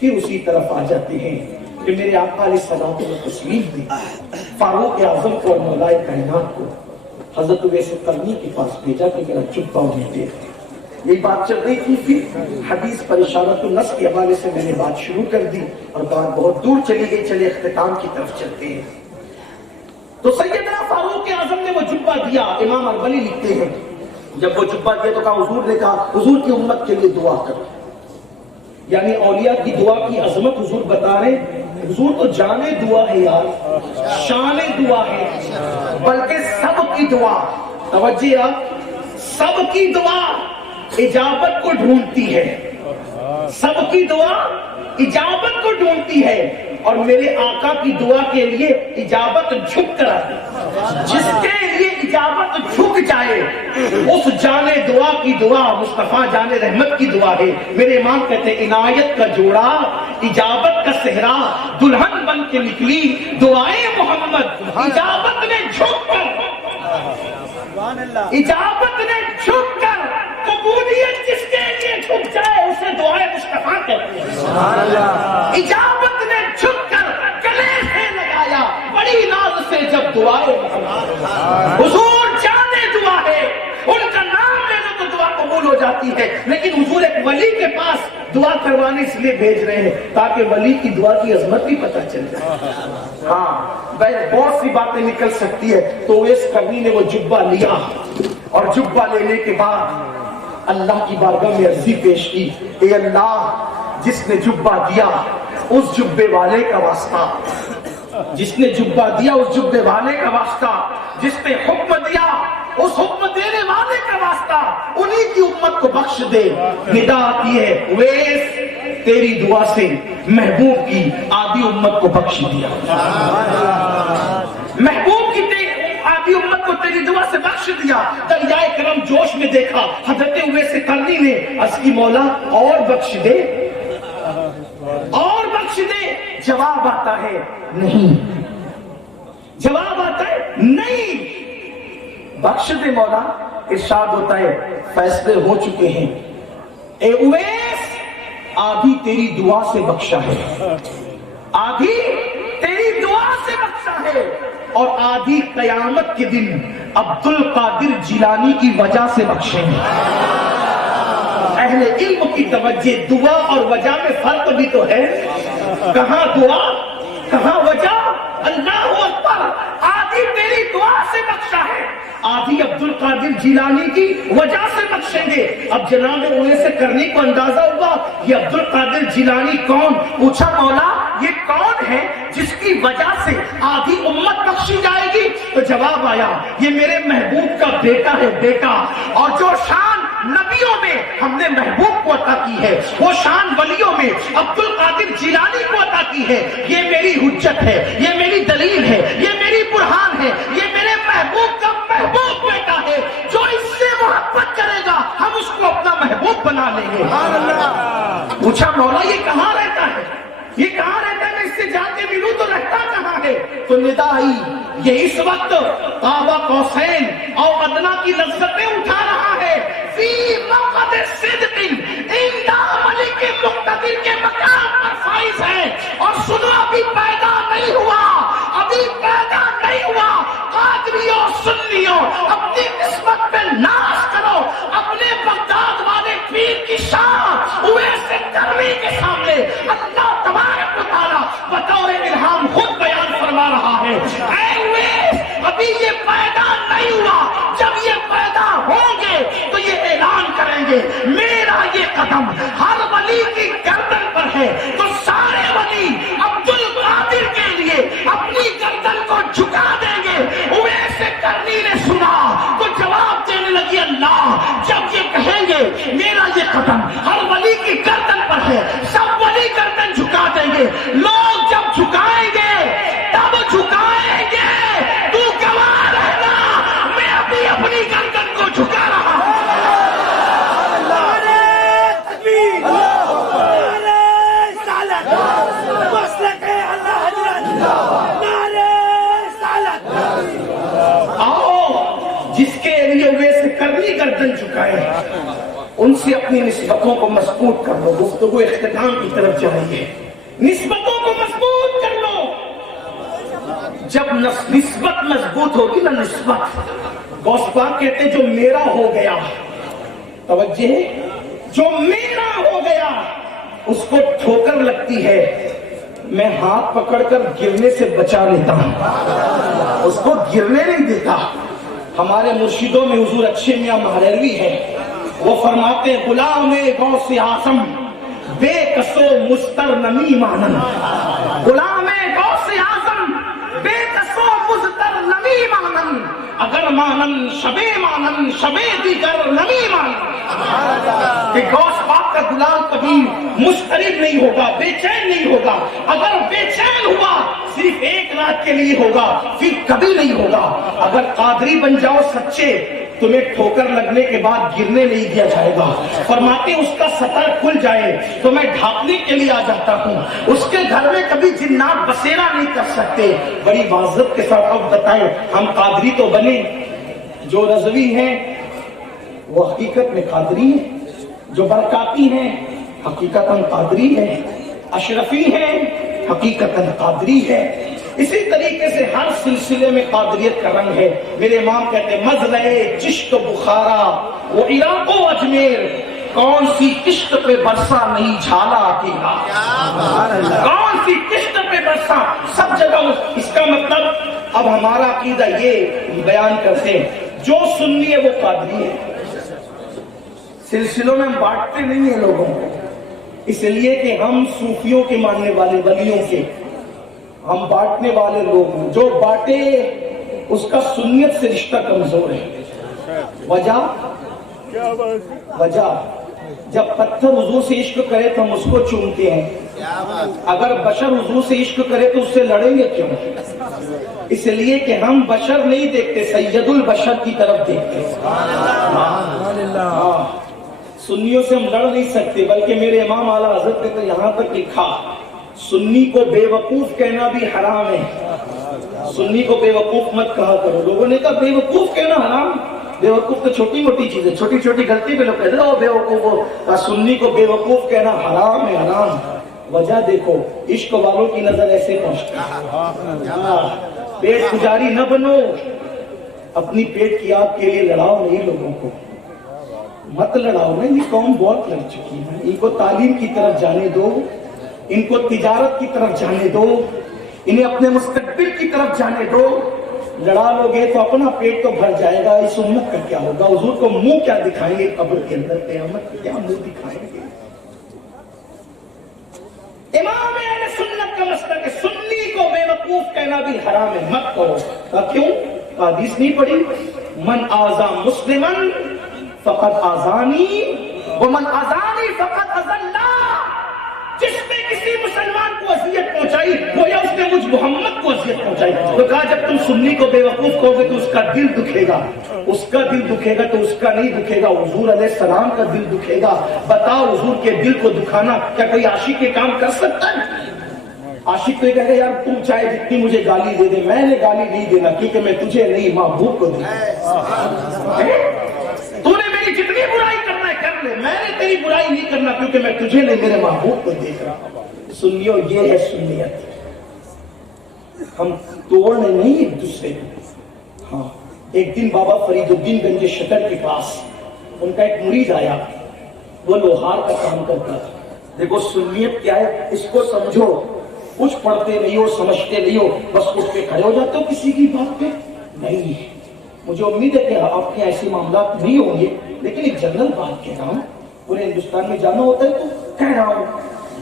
پھر اسی طرف آ جاتے ہیں کہ میرے آقا علیہ الصلوۃ والتسلیم نے فاروق اعظم کو اور مولائے کائنات کو حضرت اویس قرنی کے پاس بھیجا کہ میرا جبہ انہیں دے. یہی بات چل رہی تھی, پھر حدیث پر اشارۃ النص کے حوالے سے میں نے بات شروع کر دی اور بات بہت دور چلی گئی. چلے اختتام کی طرف چلتے ہیں. تو سیدنا فاروق اعظم نے وہ جبہ دیا. امام اربلی لکھتے ہیں جب وہ جبہ دیا تو کہا حضور نے کہا حضور کی امت کے لیے دعا کرو. یعنی اولیاء کی دعا کی عظمت حضور بتا رہے. حضور تو جانے دعا ہے یار, شان دعا ہے, بلکہ سب کی دعا. توجہ, سب کی دعا اجابت کو ڈھونڈتی ہے. سب کی دعا اجابت کو ڈھونڈتی ہے, اور میرے آقا کی دعا کے لیے اجابت جھک کر آتی. جس کے لیے اجابت جھک جائے اس جانے دعا کی دعا مصطفیٰ جان رحمت کی دعا ہے. میرے امام کہتے ہیں عنایت کا جوڑا, اجابت کا صحرا, دلہن بن کے نکلی دعائیں محمد. اجابت نے جھک کر, اجابت نے جھک کر, قبولیت جس کے لیے جھک جائے اسے دعائیں مصطفیٰ کہتے ہیں. اجابت نے جھک کر گلے سے لگایا بڑی ناز سے جب دعائیں حضور جانے دعا ہے, ان کا نام لے لو تو دعا قبول ہو جاتی ہے. لیکن حضور ایک ولی کے پاس دعا کروانے اس لیے بھیج رہے ہیں تاکہ ولی کی دعا کی عظمت بھی پتہ چل جائے. ہاں بہت سی باتیں نکل سکتی ہے. تو اویس قرنی نے وہ جبہ لیا اور جبہ لینے کے بعد اللہ کی بارگاہ میں عرضی پیش کی, اے اللہ جس نے جبہ دیا اس جبے والے کا واسطہ, جس نے جبہ دیا اس جبے والے کا واسطہ, جس نے حکم دیا اس حکم دینے والے کا واسطہ, انہی کی امت کو بخش دے. ندا آتی ہے اویس تیری دعا سے محبوب کی آدھی امت کو بخش دیا. محبوب کی آدھی امت کو تیری دعا سے بخش دیا. دریائے کرم جوش میں دیکھا حضرت اویس قرنی نے عرض کی مولا اور بخش دے, اور بخش دے. جواب آتا ہے نہیں, جواب آتا ہے نہیں. بخش دے مولا. ارشاد ہوتا ہے فیصلے ہو چکے ہیں, اے اویس آدھی تیری دعا سے بخشا ہے, آدھی تیری دعا سے بخشا ہے, اور آدھی قیامت کے دن عبد القادر جیلانی کی وجہ سے بخشیں گے. اہل علم کی توجہ, دعا اور وجہ میں فرق بھی تو ہے. کہاں دعا کہاں وجہ. اللہ اکبر. آدھی تیری دعا سے بخشا ہے, آدھی عبد القادر جیلانی کی وجہ سے بخشیں گے. اب جناب اویس قرنی کو اندازہ ہوا یہ عبد القادر جیلانی کون. پوچھا مولا یہ کون ہے جس کی وجہ سے آدھی امت بخشی جائے گی. تو جواب آیا یہ میرے محبوب کا بیٹا ہے, بیٹا. اور جو شان نبیوں میں ہم نے محبوب کو عطا کی ہے وہ شان ولیوں میں عبد القادر جیلانی کو عطا کی ہے. یہ میری حجت ہے, یہ میری دلیل ہے, یہ میری برہان ہے. یہ میرے محبوب کا محبوب بیٹا ہے. جو اس سے محبت کرے گا ہم اس کو اپنا محبوب بنا لیں گے. پوچھا مولا یہ کہاں رہتا ہے, یہ کہاں رہتا ہے, میں اس سے جا کے ملوں تو رہتا کہاں ہے. تو ندا آئی یہ اس وقت قاب قوسین اور ادنا کی لذتیں اٹھا رہا ہے. فی مقعد صدق عند ملک مقتدر کے مقام پر فائز ہے. اور سنو ابھی پیدا نہیں ہوا, ابھی پیدا نہیں ہوا. قادریوں سنیوں اپنی قسمت پہ ناز کرو, اپنے بغداد والے پیر کی شان اویس قرنی کے سامنے اللہ تبارک و تعالی بطور الہام خود بیان فرما رہا ہے. اے اویس ابھی یہ پیدا نہیں ہوا, جب یہ پیدا ہوں گے تو یہ اعلان کریں گے میرا یہ قدم ہر ولی کی گردن پر ہے. تو سارے ولی عبد القادر کے لیے اپنی گردن کو جھکا دیں گے. اویس قرنی نے سنا تو جواب دینے لگی اللہ جب یہ کہیں گے میرا یہ قدم ہر ولی کی گردن پر ہے, سب ولی گردن جھکا دیں گے. لوگ جب جھکا ان سے اپنی نسبتوں کو مضبوط کر لو. گفتگو اختتام کی طرف جائیے. نسبتوں کو مضبوط کر لو. جب نسبت مضبوط ہوگی نا، نسبت، غوث پاک کہتے ہیں جو میرا ہو گیا، توجہ، جو میرا ہو گیا اس کو ٹھوکر لگتی ہے، میں ہاتھ پکڑ کر گرنے سے بچا لیتا ہوں، اس کو گرنے نہیں دیتا. ہمارے مرشدوں میں حضور اچھے میاں مہروی ہے، وہ فرماتے ہیں غلام غوث اعظم بے کسو مستر نمی مانن. غلام غوث اعظم بے کسو مستر نمی مانن، اگر مانن شبے مانن شبے دیگر نمی مانن. کہ غوث پاک کا غلام کبھی مضطرب نہیں ہوگا، بے چین نہیں ہوگا. اگر بے چین ہوا صرف ایک رات کے لیے ہوگا، پھر کبھی نہیں ہوگا. اگر قادری بن جاؤ سچے، تمہیں ٹھوکر لگنے کے بعد گرنے نہیں دیا جائے گا. فرماتے اس کا سطر کھل جائے تو میں ڈھانپنے کے لیے آ جاتا ہوں. اس کے گھر میں کبھی جنات بسیرا نہیں کر سکتے. بڑی معذرت کے ساتھ اب بتائیں، ہم قادری تو بنے، جو رضوی ہیں وہ حقیقت میں قادری ہیں، جو برکاتی ہیں حقیقتاً قادری ہیں، اشرفی ہیں حقیقتاً قادری ہے. اسی طریقے سے ہر سلسلے میں قادریت کا رنگ ہے. میرے امام کہتے ہیں مزلے چشت بخارا وہ عراق و اجمیر، کون سی کشت پہ برسا نہیں جھالا اکیلا. کون سی کشت پہ برسا، سب جگہ. اس کا مطلب اب ہمارا عقیدہ یہ بیان کرتے ہیں، جو سنی ہے وہ قادری ہے. سلسلوں میں ہم بانٹتے نہیں ہیں لوگوں کو، اس لیے کہ ہم صوفیوں کے ماننے والے ولیوں کے ہم بانٹنے والے لوگ ہیں. جو بانٹے اس کا سنیت سے رشتہ کمزور ہے. وجہ جب پتھر حضور سے عشق کرے تو ہم اس کو چومتے ہیں، اگر بشر حضور سے عشق کرے تو اس سے لڑیں گے کیوں؟ اس لیے کہ ہم بشر نہیں دیکھتے، سید البشر کی طرف دیکھتے. سنیوں سے ہم لڑ نہیں سکتے، بلکہ میرے امام اعلیٰ حضرت نے تو یہاں تک لکھا سنی کو بے وقوف کہنا بھی حرام ہے. سنی کو بے وقوف مت کہا کرو. لوگوں نے کہا بے وقوف کہنا حرام. بے وقوف تو چھوٹی موٹی چیز ہے، چھوٹی چھوٹی غلطی پہ لوگ کہتے ہیں بے وقوف ہو. سنی کو بے وقوف کہنا حرام ہے، حرام. وجہ دیکھو، عشق والوں کی نظر ایسے پہنچتی. پیٹ پجاری نہ بنو، اپنی پیٹ کی آگ کے لیے لڑاؤ نہیں لوگوں کو، مت لڑاؤ نا. یہ قوم بہت لڑ چکی ہے، ان کو تعلیم کی طرف جانے دو، ان کو تجارت کی طرف جانے دو، انہیں اپنے مستقبل کی طرف جانے دو. لڑا لو گے تو اپنا پیٹ تو بھر جائے گا، اس امت کا کیا ہوگا؟ حضور کو منہ کیا دکھائیں گے قبر کے اندر؟ قیامت کیا منہ دکھائیں گے؟ امام اہل سنت کا مسلک ہے، سنی کو بے وقوف کہنا بھی حرام ہے، مت کرو. کیوں؟ حدیث نہیں پڑھی؟ من آذا مسلمن فقط آزانی ومن آزانی فقط اذلہ. جس نے کسی مسلمان کو اذیت پہنچائی گویا اس نے مجھ محمد کو اذیت پہنچائی. تو کہا جب تم سنی کو بے وقوف کہو گے تو اس کا دل دکھے گا، اس کا دل دکھے گا تو اس کا نہیں دکھے گا، حضور علیہ السلام کا دل دکھے گا. بتاؤ حضور کے دل کو دکھانا کیا کوئی عاشق کے کام کر سکتا ہے؟ عاشق تو یہ کہے گا یار تم چاہے جتنی مجھے گالی دے دے، میں نے گالی نہیں دینا کیونکہ میں تجھے نہیں محبوب کو دوں. تو نے میری جتنی برائی کرنا ہے کر لے، میں نے تیری برائی نہیں کرنا کیونکہ میں تجھے نہیں میرے محبوب کو دیکھ رہا ہوں. سنیو یہ ہے سنیت، ہم توڑنے نہیں ایک دوسرے کو. ہاں ایک دن بابا فرید الدین گنج شکر کے پاس ان کا ایک مرید آیا، وہ لوہار کا کام کرتا تھا. دیکھو سنیت کیا ہے اس کو سمجھو. کچھ پڑھتے نہیں ہو، سمجھتے نہیں ہو، بس اٹھ کے کھڑے ہو جاتے ہو کسی کی بات پہ. نہیں، مجھے امید ہے کہ آپ کے ایسے معاملات نہیں ہوں گے، لیکن ایک جنرل بات کہہ رہا ہوں. پورے ہندوستان میں جانا ہوتا ہے تو کہہ رہا ہوں.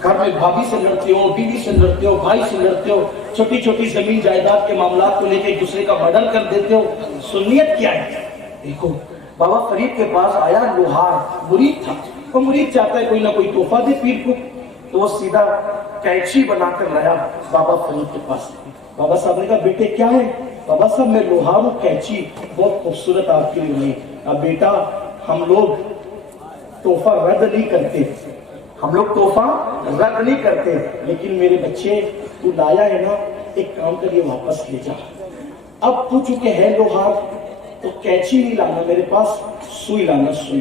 گھر میں بھابھی سے لڑتے ہو، بیوی سے لڑتے ہو، بھائی سے لڑتے ہو، چھوٹی چھوٹی زمین جائیداد کے معاملات کو لے کے ایک دوسرے کا مرڈر کر دیتے ہو. سنیت کیا ہے؟ دیکھو بابا فرید کے پاس آیا لوہار، مرید تھا. وہ مرید چاہتا ہے کوئی نہ کوئی تحفہ دے پیر کو، تو وہ سیدھا کینچی بنا کر لایا بابا فرید کے پاس. بابا صاحب نے کہا بیٹے کیا ہے؟ بابا صاحب میں لوہار ہوں، کینچی بہت خوبصورت آپ کے لیے. اب بیٹا ہم لوگ تحفہ رد نہیں کرتے، ہم لوگ تحفہ رد نہیں کرتے، لیکن میرے بچے تو لایا ہے نا، ایک کام کریے واپس لے جا. اب تو چونکہ ہے لوہار تو کینچی نہیں لانا میرے پاس، سوئی لانا. سوئی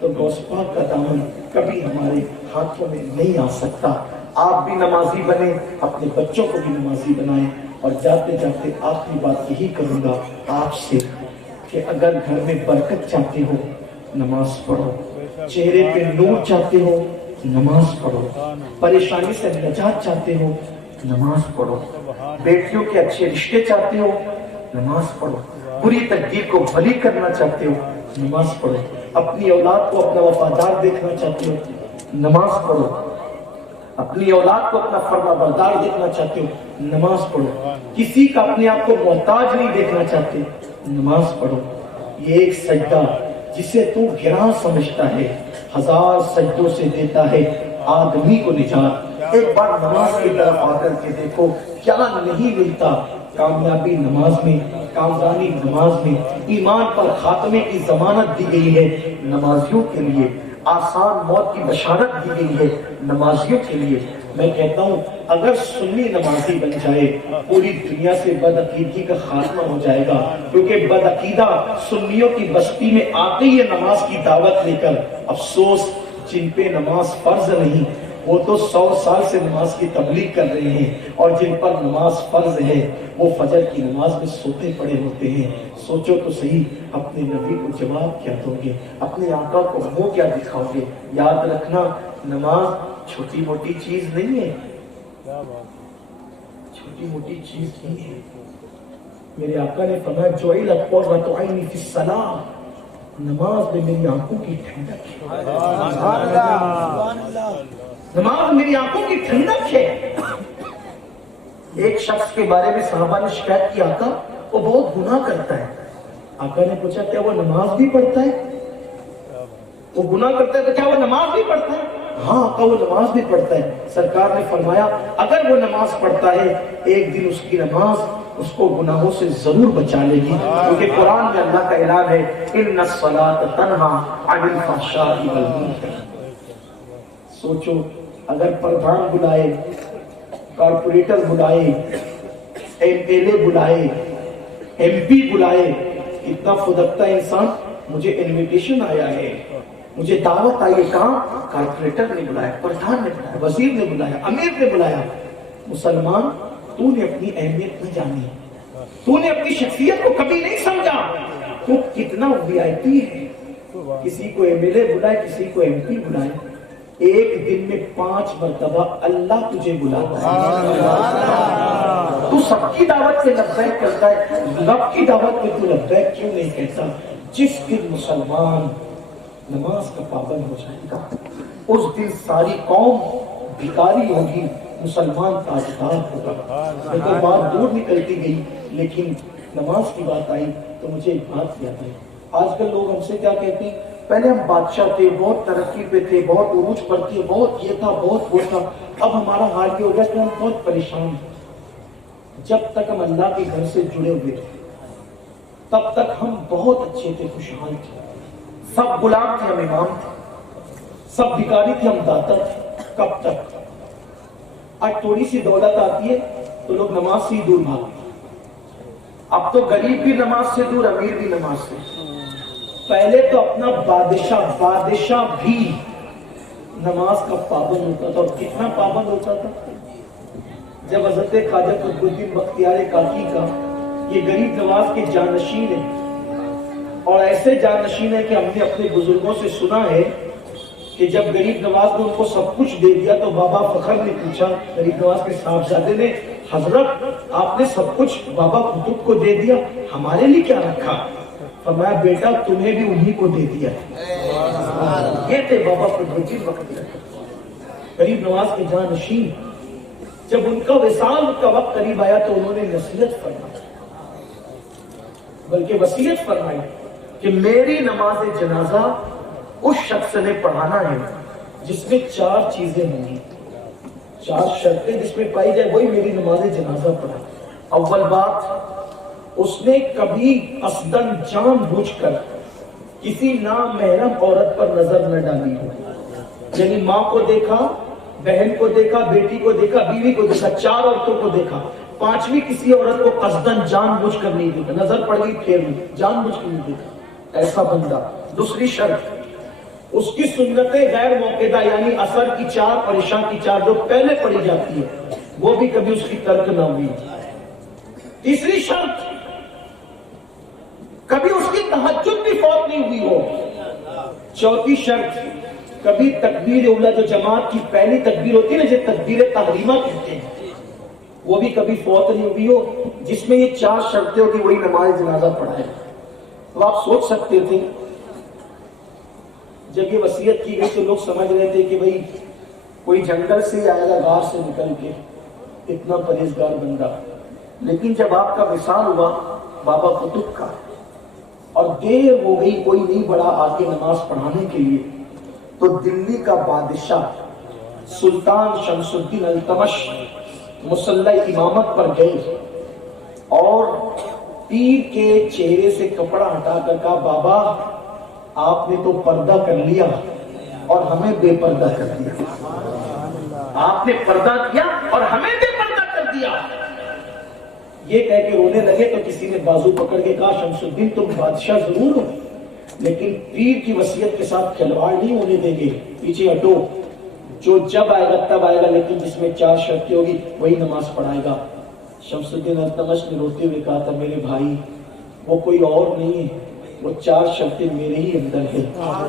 تو غوث پاک کا دامن کبھی ہمارے ہاتھوں میں نہیں آ سکتا۔ آپ بھی نمازی بنیں، اپنے بچوں کو بھی نمازی بنائیں۔ اور جاتے جاتے آخری بات یہی کروں گا آپ سے کہ اگر گھر میں برکت چاہتے ہو نماز پڑھو، چہرے پہ نور چاہتے ہو نماز پڑھو، پریشانی سے نجات چاہتے ہو نماز پڑھو، بیٹیوں کے اچھے رشتے چاہتے ہو نماز پڑھو، بری تقدیر کو بھلی کرنا چاہتے ہو نماز پڑھو، اپنی اولاد کو اپنا وفادار دیکھنا چاہتے ہو نماز پڑھو، اپنی اولاد کو اپنا فرما بردار دیکھنا چاہتے ہو نماز پڑھو، کسی کا اپنے آپ کو محتاج نہیں دیکھنا چاہتے نماز پڑھو۔ یہ ایک سجدہ جسے تو گراں سمجھتا ہے 1000 سجدوں سے دیتا ہے آدمی کو نجات۔ ایک بار نماز کی طرف آ کر کے دیکھو کیا نہیں ملتا۔ کامیابی نماز میں، کامرانی نماز میں، ایمان پر خاتمے کی ضمانت دی گئی ہے نمازیوں کے لیے، آسان موت کی بشارت دی گئی ہے نمازیوں کے لیے۔ میں کہتا ہوں اگر سنی نمازی بن جائے پوری دنیا سے بدعقیدگی کا خاتمہ ہو جائے گا، کیونکہ بدعقیدہ سنیوں کی بستی میں آتے ہی نماز کی دعوت لے کر، افسوس جن پہ نماز فرض نہیں وہ تو 100 سال سے نماز کی تبلیغ کر رہے ہیں، اور جن پر نماز فرض ہے وہ فجر کی نماز میں سوتے پڑے ہوتے ہیں۔ سوچو تو صحیح اپنے نبی کو جواب کیا دو گے، اپنے آقا کو منہ کیا دکھاؤ گے؟ یاد رکھنا نماز چھوٹی موٹی چیز نہیں ہے، چھوٹی موٹی چیز نہیں ہے۔ میرے آقا نے فرمایا جعلت قرۃ عینی فی الصلاۃ، نماز میں میری آنکھوں کی ٹھنڈک ہے، نماز میری آنکھوں کی ٹھنڈک ہے۔ ایک شخص کے بارے میں صحابہ نے شکایت کی آقا وہ بہت گناہ کرتا ہے۔ آقا نے پوچھا کیا وہ نماز بھی پڑھتا ہے؟ وہ گناہ کرتا ہے تو کیا وہ نماز بھی پڑھتا ہے؟ ہاں آقا وہ نماز بھی پڑھتا ہے۔ سرکار نے فرمایا اگر وہ نماز پڑھتا ہے ایک دن اس کی نماز اس کو گناہوں سے ضرور بچا لے گی، کیونکہ قرآن میں اللہ کا اعلان ہے ان الصلاۃ تنہی عن الفحشاء والمنکر۔ سوچو اگر پردھان بلائے، کارپوریٹر بلائے، ایم ایل اے بلائے، ایم پی بلائے، اتنا فدکتا انسان مجھے انویٹیشن آیا ہے، مجھے دعوت آئی ہے، کہاں؟ کارپوریٹر نے بلایا، پردھان نے بلایا، وزیر نے بلایا، امیر نے بلایا۔ مسلمان تو نے اپنی اہمیت نہ جانی، تو نے اپنی شخصیت کو کبھی نہیں سمجھا، تو کتنا وی آئی پی ہے۔ کسی کو ایم ایل اے بلائے، کسی کو ایم پی بلائے، ایک دن میں 5 مرتبہ اللہ تجھے بلاتا ہے۔ تو سب کی دعوت سے لبیک کرتا ہے، رب کی دعوت میں تو لبیک کیوں نہیں کہتا؟ جس دن مسلمان نماز کا پابند ہو جائے گا اس دن ساری قوم بھکاری ہوگی، مسلمان تاجدار ہوگا۔ لیکن بات دور نکلتی گئی، لیکن نماز کی بات آئی تو مجھے ایک بات یاد آئی۔ آج کل لوگ ہم سے کیا کہتے ہیں، پہلے ہم بادشاہ تھے، بہت ترقی پہ تھے، بہت عروج پر تھے، بہت یہ تھا بہت وہ تھا، اب ہمارا حال یہ ہو گیا کہ ہم بہت پریشان ہیں۔ جب تک ہم اللہ کے گھر سے جڑے ہوئے تھے تب تک ہم بہت اچھے تھے، خوشحال تھے، سب غلام تھے ہم امام تھے، سب بھکاری تھے ہم داتا تھے۔ کب تک؟ آج تھوڑی سی دولت آتی ہے تو لوگ نماز سے ہی دور بھاگتے ہیں۔ اب تو غریب بھی نماز سے دور، امیر بھی نماز سے۔ پہلے تو اپنا بادشاہ بھی نماز کا پابند ہوتا تھا، اور کتنا پابند ہوتا تھا؟ جب حضرت خواجہ قطب الدین بختیار کاکی کا یہ غریب نواز کے جانشین ہے، اور ایسے جانشین ہے کہ ہم نے اپنے بزرگوں سے سنا ہے کہ جب غریب نواز نے ان کو سب کچھ دے دیا تو بابا فخر نے پوچھا غریب نواز کے صاحبزادے نے، حضرت آپ نے سب کچھ بابا قطب کو دے دیا، ہمارے لیے کیا رکھا؟ فرمایا بیٹا تمہیں بھی انہی کو دے دیا۔ یہ تھے بابا قطب الدین بختیار غریب نواز کے جانشین۔ جب ان کا وصال کا وقت قریب آیا تو انہوں نے نصیحت فرمائی، بلکہ وصیت فرمائی کہ میری نماز جنازہ اس شخص نے پڑھانا ہے جس میں 4 چیزیں ہوں گی، 4 شرطیں جس میں پائی جائے وہی میری نماز جنازہ پڑھا۔ اول بات، اس نے کبھی قصداً جان بوجھ کر کسی نامحرم عورت پر نظر نہ ڈالی ہو، یعنی ماں کو دیکھا، بہن کو دیکھا، بیٹی کو دیکھا، بیوی کو دیکھا، 4 عورتوں کو دیکھا، 5ویں کسی عورت کو قصداً جان بوجھ کر نہیں دیکھا، نظر پڑ گئی پھر بھی جان بوجھ کر نہیں دیکھا، ایسا بندہ۔ دوسری شرط، اس کی سنتیں غیر موقعہ یعنی اثر کی 4 اور عشاء کی 4 جو پہلے پڑھی جاتی ہے وہ بھی کبھی اس کی ترک نہ ہوئی. تیسری شرط کبھی اس کی تہجد بھی فوت نہیں ہوئی ہو. چوتھی شرط کبھی تکبیر اولا جو جماعت کی پہلی تکبیر ہوتی ہے نا جو تکبیر تحریمہ کہتے ہیں وہ بھی کبھی فوت نہیں ہوئی ہو. جس میں یہ 4 شرطیں ہوتی وہی نماز جنازہ پڑھائے. تو آپ سوچ سکتے تھے جب یہ وصیت کی گئی تو لوگ سمجھ رہے تھے کہ بھئی کوئی جنگل سے آئے گا غار سے نکل کے اتنا پرہیزگار بندہ. لیکن جب آپ کا وصال ہوا بابا قطب کا اور دیر ہو گئی کوئی نہیں بڑا آ کے نماز پڑھانے کے لیے تو دلی کا بادشاہ سلطان شمس الدین التمش مصلی امامت پر گئے اور پیر کے چہرے سے کپڑا ہٹا کر کہا بابا آپ نے تو پردہ کر لیا اور ہمیں بے پردہ کر دیا. آپ نے پردہ کیا اور ہمیں بے پردہ کر دیا. یہ کہہ کے رونے لگے تو کسی نے بازو پکڑ کے کہا شمس الدین تم بادشاہ ضرور ہو لیکن پیر کی وصیت کے ساتھ کھلواڑ نہیں ہونے دیں گے. پیچھے ہٹو. جو جب آئے گا تب آئے گا لیکن جس میں 4 شرطیں ہوگی وہی نماز پڑھائے گا. شمس الدین التمش نے روتے ہوئے کہا تھا میرے بھائی وہ کوئی اور نہیں ہے وہ 4 شرطیں میرے ہی اندر ہیں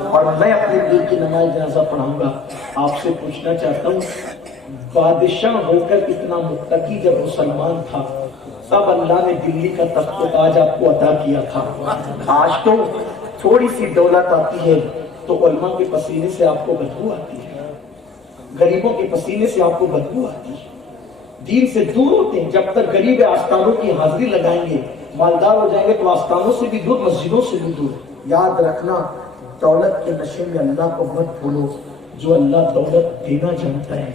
اور میں اپنے دل کی نماز جنازہ پڑھاؤں گا. آپ سے پوچھنا چاہتا ہوں بادشاہ ہو کر اتنا متقی جب مسلمان تھا تب اللہ نے دلی کا تخت و تاج آپ کو عطا کیا تھا. آج تو تھوڑی سی دولت آتی ہے تو علماء کے پسینے سے آپ کو بدبو آتی ہے, غریبوں کے پسینے سے آپ کو بدبو آتی ہے, دین سے دور ہوتے ہیں. جب تک غریب آستانوں کی حاضری لگائیں گے مالدار ہو جائیں گے تو آستانوں سے بھی دور مسجدوں سے بھی دور. یاد رکھنا دولت کے نشے میں اللہ کو مت بھولو. جو اللہ دولت دینا جانتا ہے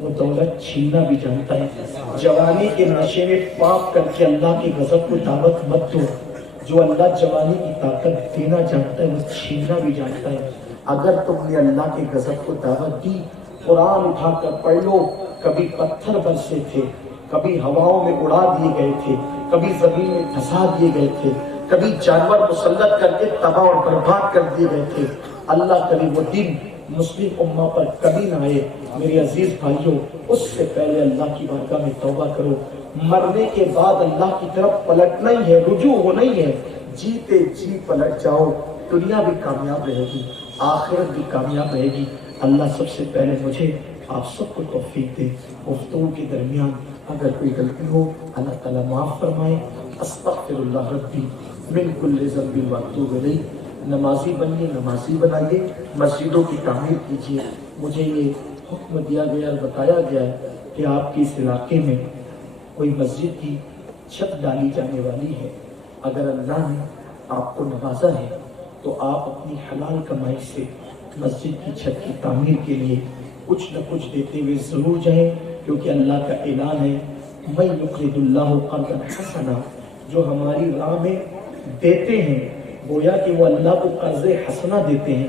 وہ دولت چھیننا بھی جانتا ہے. جوانی کے نشے میں پاپ کر کے اللہ کے غضب کو دعوت مت دو. جو اللہ جوانی کی طاقت دینا جانتا ہے وہ چھیننا بھی جانتا ہے. اگر تم نے اللہ کے غضب کو دعوت دی قرآن اٹھا کر پڑھ لو. کبھی پتھر برسے تھے, کبھی ہواؤں میں اڑا دیے گئے تھے, کبھی زمین میں دھسا دیے گئے تھے, کبھی جانور مسلط کر کے تباہ اور برباد کر دیے گئے تھے. اللہ کرے وہ دن مسلم امہ پر کبھی نہ آئے. میرے عزیز بھائیوں اس سے پہلے اللہ کی بارگاہ میں توبہ کرو. مرنے کے بعد اللہ کی طرف پلٹنا ہی ہے, رجوع ہونا ہی ہے. جیتے جی پلٹ جاؤ. دنیا بھی کامیاب رہے گی, آخرت بھی کامیاب رہے گی. اللہ سب سے پہلے مجھے آپ سب کو توفیق دے. گفتگو کے درمیان اگر کوئی غلطی ہو اللہ تعالیٰ معاف فرمائے. استغفر اللہ ربی من کل ذنب واتوب الیہ. نمازی بنیے, نمازی بنائیے, مسجدوں کی تعمیر کیجیے. مجھے یہ حکم دیا گیا اور بتایا گیا ہے کہ آپ کے اس علاقے میں کوئی مسجد کی چھت ڈالی جانے والی ہے. اگر اللہ نے آپ کو نوازا ہے تو آپ اپنی حلال کمائی سے مسجد کی چھت کی تعمیر کے لیے کچھ نہ کچھ دیتے ہوئے ضرور جائیں, کیونکہ اللہ کا اعلان ہے من یقرض اللہ قرضا حسنا. جو ہماری راہ میں دیتے ہیں گویا کہ وہ اللہ کو قرض حسنا دیتے ہیں.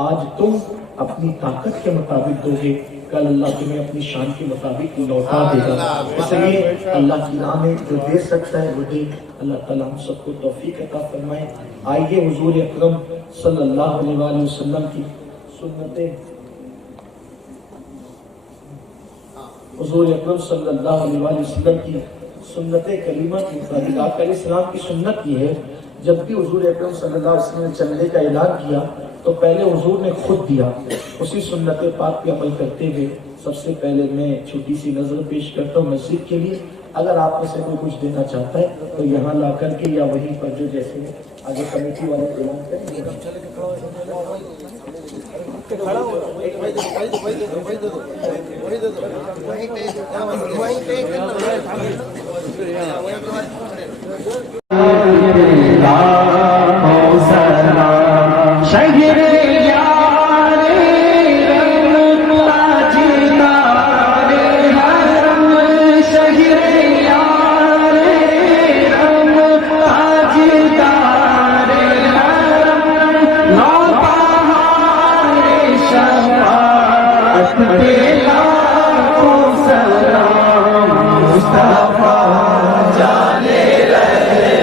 آج تم اپنی طاقت کے مطابق دو گے, کل اللہ تمہیں اپنی شان کے مطابق لوٹا دے گا. اس لیے اللہ کی راہ میں جو دے سکتا ہے وہ دے. اللہ تعالیٰ ہم سب کو توفیق عطا فرمائے. آئیے حضور اکرم صلی اللہ علیہ وآلہ وسلم کی سنتیں, حضور اکرم صلی اللہ علیہ وآلہ وسلم کی سنت کریمہ کی مطابق آپ علیہ السلام کی سنت کی ہے. جب بھی حضور اکرم صلی اللہ علیہ وسلم نے چلنے کا اعلان کیا تو پہلے حضور نے خود دیا. اسی سنت پاک پہ عمل کرتے ہوئے سب سے پہلے میں چھوٹی سی نظر پیش کرتا ہوں مسجد کے لیے. اگر آپ میں سے کوئی کچھ دینا چاہتا ہے تو یہاں لا کر کے یا وہیں پر جو جیسے آگے کمیٹی والے اعلان کریں گے. مصطفیٰ جانے رہے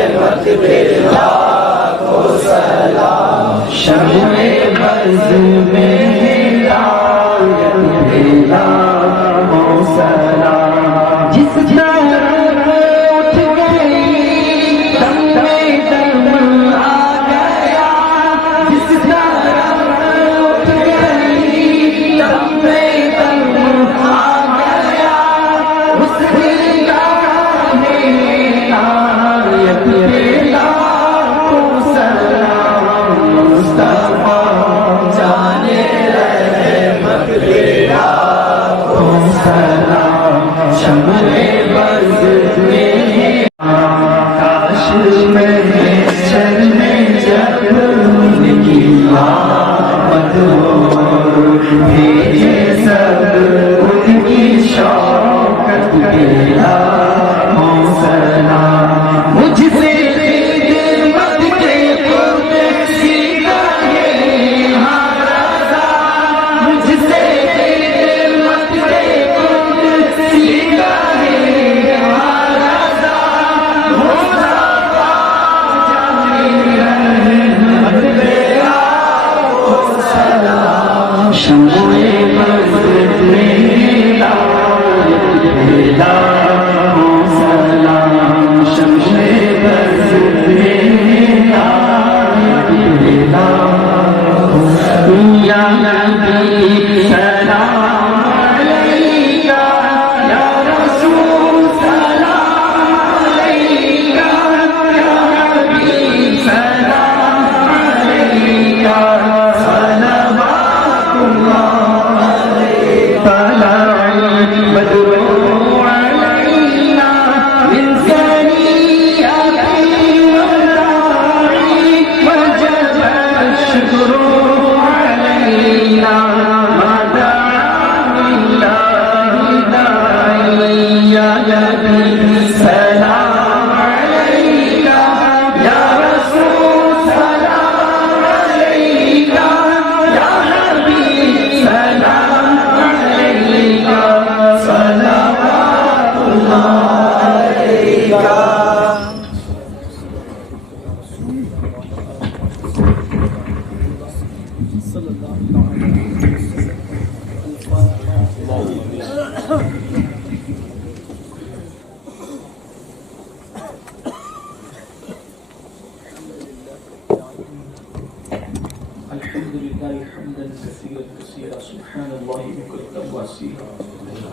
حمدا كثيرا كثيرا سبحان الله بكرة واسعا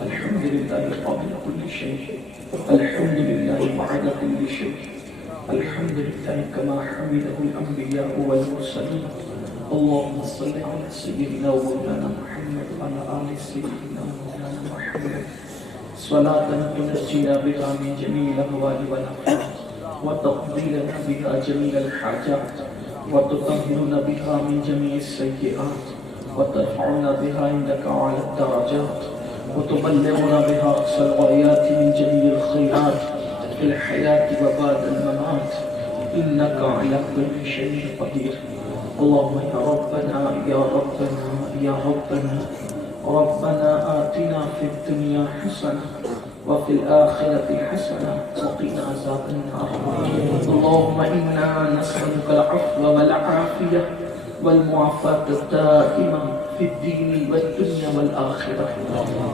الحمد لله قبل كل شيء الحمد لله بعد كل شيء الحمد لله كما حمده الأنبياء والمرسلين اللهم صل على سيدنا ومولانا محمد وعلى آل سيدنا ومولانا محمد صلاة تنجينا بها من جميع الأهوال والآفات وتقضي لنا بها جميع الحاجات وتطهرنا بها من جميع السيئات وترفعنا بها عندك على الدرجات وتبلغنا بها أقصى الغايات من جميع الخيرات في الحياة وبعد الممات إنك على كل شيء قدير اللهم يا ربنا يا ربنا يا ربنا ربنا آتنا في الدنيا حسنة وفي الآخرة حسنة وقنا عذاب النار اللهم إنا نسألك العفو والعافية والمعافاة الدائمة في الدين والدنيا والآخرة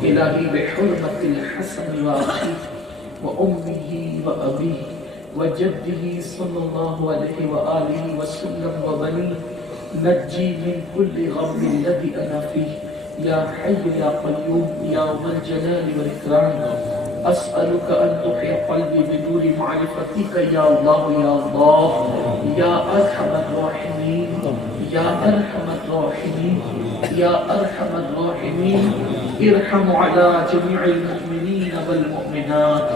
إلهي بحرمة الحسن وأخيه وأمه وأبيه وجده صلى الله عليه وآله وسلم وبنيه نجي من كل غم الذي أنا فيه يا حي يا قيوم يا ذا الجلال والإكرام أسألك أن تحيي قلبي بدون معرفتك يا الله يا الله يا أرحم الراحمين يا أرحم الراحمين يا أرحم الراحمين ارحم على جميع المؤمنين والمؤمنات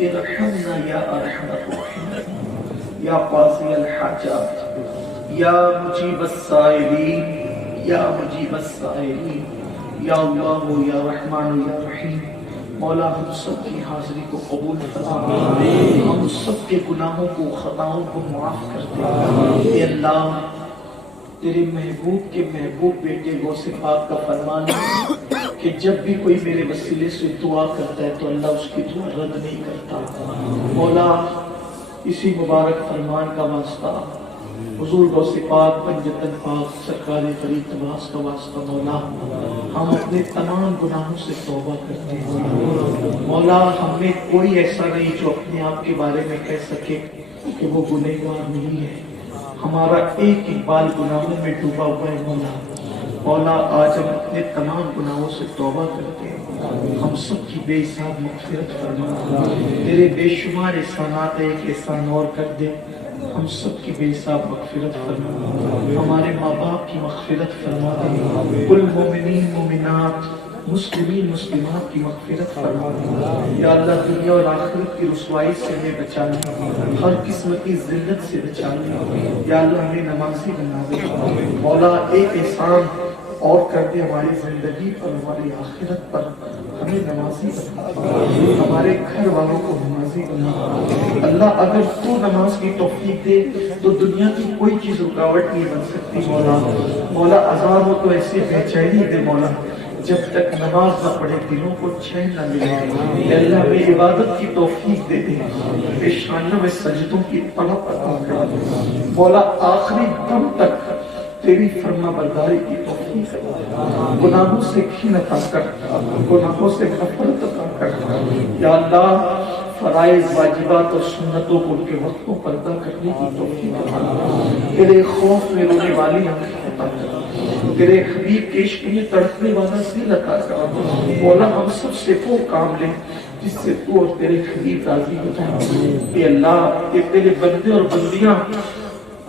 ارحمنا يا أرحم الراحمين يا قاضي الحاجات يا مجيب السائلين یا مجیب السائلین یا اللہ یا رحمان یا رحیم مولا ہم سب کی حاضری کو قبول فرما ہم سب کے گناہوں کو خطاؤں کو معاف کر دے اے اللہ تیرے محبوب کے محبوب بیٹے غوث پاک کا فرمان ہے کہ جب بھی کوئی میرے وسیلے سے دعا کرتا ہے تو اللہ اس کی دعا رد نہیں کرتا مولا اسی مبارک فرمان کا واسطہ حضور غوث پاک پنجتن پاک سرکار فرید نواز کا واسطہ مولا ہم اپنے تمام گناہوں سے توبہ کرتے ہیں مولا ہم میں کوئی ایسا نہیں جو اپنے آپ کے بارے میں کہہ سکے کہ وہ گنہگار نہیں ہے ہمارا ایک بال گناہوں میں ڈوبا ہوا ہے مولا آج ہم اپنے تمام گناہوں سے توبہ کرتے ہیں ہم سب کی بے حساب مغفرت فرما تیرے بے شمار احسانات ایک احسان اور کر دے ہم سب کی بے حساب مغفرت فرما ہمارے ماں باپ کی مغفرت فرما کل مومنین مومنات مسلمین مسلمات کی مغفرت فرما یا اللہ دنیا اور آخرت کی رسوائی سے ہمیں بچا لے ہر قسم کی ذلت سے بچا لے یا اللہ ہمیں نمازی بنا دے مولا ایک احسان اور کر دے ہماری زندگی پر ہماری آخرت پر ہمیں نمازی بنا ہمارے گھر والوں کو نمازی بنا اللہ اگر تو نماز کی توفیق دے تو دنیا کی کوئی چیز رکاوٹ نہیں بن سکتی مولا اذان ہو تو ایسے بے چینی دے مولا جب تک نماز نہ پڑھے دلوں کو چین نہ ملے اللہ ہمیں عبادت کی توفیق دے دے پیشانیوں میں سجدوں کی طلب عطا کر مولا آخری دم تک تیری فرما برداری کی توفیق گناہوں سے گھن عطا کر گناہوں سے غفلت عطا کر یا اللہ فرائض واجبات اور سنتوں کو ان کے وقتوں پر ادا کرنے کی توفیق عطا تیرے خوف میں رونے والی آنکھیں عطا کر تیرے حبیب کے عشق میں تڑپنے والا دل عطا کر مولا ہم سب سے وہ کام لے جس سے تو اور تیرے حبیب راضی ہو جائے اے اللہ کہ تیرے بندے اور بندیاں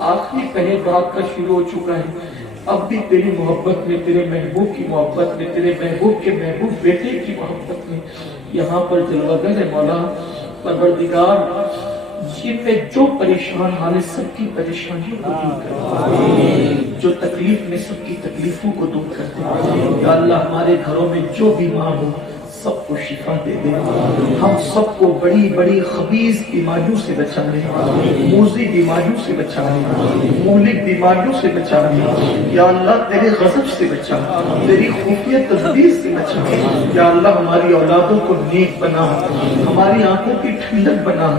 آخری پہلے بات کا شروع ہو چکا ہے اب بھی تیری محبت میں تیرے محبوب کی محبت میں تیرے محبوب کے محبوب بیٹے کی محبت میں یہاں پر جلوہ گر ہے مولا پروردگار جن میں جو پریشان حالے سب کی پریشانیوں کو دور کر جو تکلیف میں سب کی تکلیفوں کو دور کر دے یا اللہ ہمارے گھروں میں جو بیمار ہو سب کو شفا دے دے ہم سب کو بڑی بڑی خبیث بیماریوں سے بچا لے موذی بیماریوں سے بچا لے مہلک بیماریوں سے بچا لے یا اللہ تیرے غضب سے بچا تیری خفیہ تدبیر سے بچا یا اللہ ہماری اولادوں کو نیک بنا ہماری آنکھوں کی ٹھنڈک بنا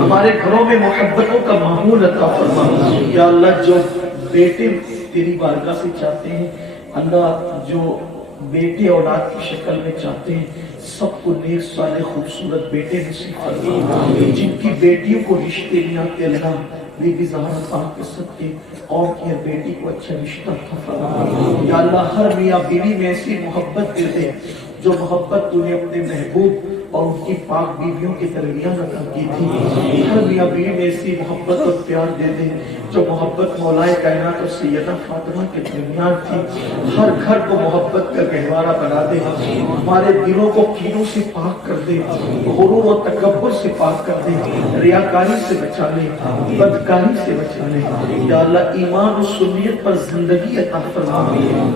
ہمارے گھروں میں محبتوں کا ماحول عطا فرما یا اللہ جو بیٹے تیری بارگاہ سے چاہتے ہیں اللہ جو بیٹے اولاد کی شکل میں چاہتے ہیں سب کو نیک صالح خوبصورت بیٹے نصیب فرما جن کی بیٹیوں کو رشتے نہیں آتے اللہ بی بی زہرا پاک کے صدقے قوم کی ہر بیٹی کو اچھا رشتہ عطا فرما یا اللہ ہر میاں بیوی میں ایسی محبت دے دے جو محبت تو نے اپنے محبوب اور ان کی پاک بیویوں کے درمیان عطا کی تھی ہر میاں بیوی میں ایسی محبت اور پیار دے دے جو محبت مولائے کائنات اور سیدہ فاطمہ کے درمیان تھی ہر گھر کو محبت کا گہوارہ بنا دے ہمارے دلوں کو کینوں سے پاک کر دے غرور و تکبر سے پاک کر دے ریاکاری سے بچا لے بدکاری سے بچا لے یا اللہ ایمان و سنیت پر زندگی عطا فرما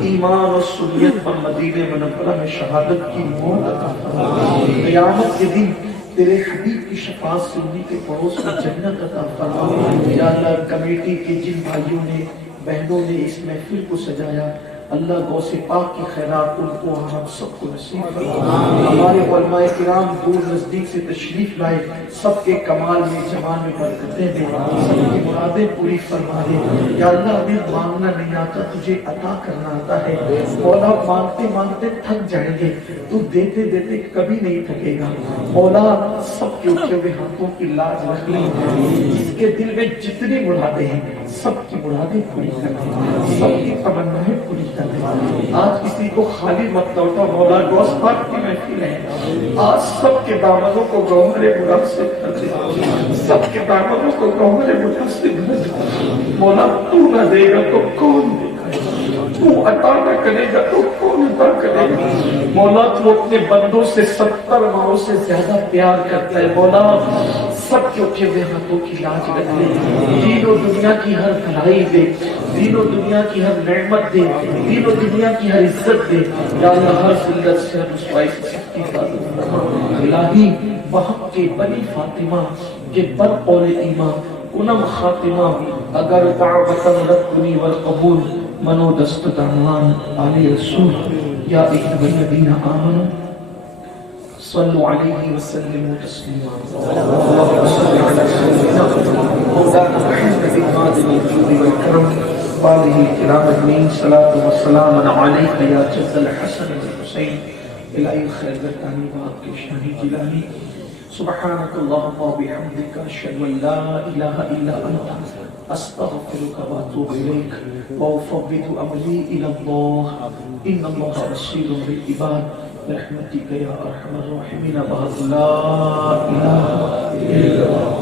ایمان و سنیت پر مدینہ منورہ میں شہادت کی موت عطا فرما قیامت کے دن تیرے حبیب کی شفاعت سے انہی کے پڑوس میں جنت عطا فرما یا اللہ کمیٹی کے جن بھائیوں نے بہنوں نے اس محفل کو سجایا اللہ غوث پاک کی خیرات ان کو ہم سب کو نصیب فرما ہمارے علماء کرام دور نزدیک سے تشریف لائے سب کے کمال میں جمال میں برکتیں دے سب کی مرادیں پوری فرما دے یا اللہ ہمیں مانگنا نہیں آتا تجھے عطا کرنا آتا ہے مولا مانگتے مانگتے تھک جائیں گے تو دیتے دیتے کبھی نہیں تھکے گا مولا سب کے اٹھے ہوئے ہاتھوں کی لاج رکھ لیں جس کے دل میں جتنی مرادیں ہیں سب کی مرادیں پوری کر دیں سب کی تمنائیں پوری کر دیں آج کسی کو خالی مت لوٹا مولا غوث پاک کی محفل ہے آج سب کے دامنوں کو گوہر مناسب کر دے سب کے دامنوں کو گوہر مناسب کر دے مولا تو نہ دے گا تو کون دے گا تو عطا نہ کرے گا تو کون عطا کرے گا مولا تو اپنے بندوں سے 70 ماہوں سے زیادہ پیار کرتا ہے مولا سب کے اٹھے ہوئے ہاتھوں کی لاج رکھ لے دین و دنیا کی ہر بھلائی دے دین و دنیا کی ہر نعمت دے دین و دنیا کی ہر عزت دے یا اللہ ہر ذلت سے ہر رسوائی سے سب کی حفاظت فرما الہی بحق کے بنی فاطمہ کے بر قول ایمان کنم خاتمہ اگر دعوتاً رکنی والقبول منو دست دعوان آل رسول یا ایہد الذین آمنوا صلوا علیہ وسلم تسلیما اللہم صل علی سیدنا مولانا محمد الماضی الجود والکرم وآلہ الکرام اجمعین صلاة وسلام علیک یا جد الحسن والحسین الہی خیر گردانی بات کے شاہی جلانی سبحانک اللہم وبحمدک اشہد ان لا الہ الا انت استغفرک واتوب الیک وافوض امری الی اللہ ان اللہ بصیر بالعباد برحمتک یا ارحم الراحمین لا الہ الا اللہ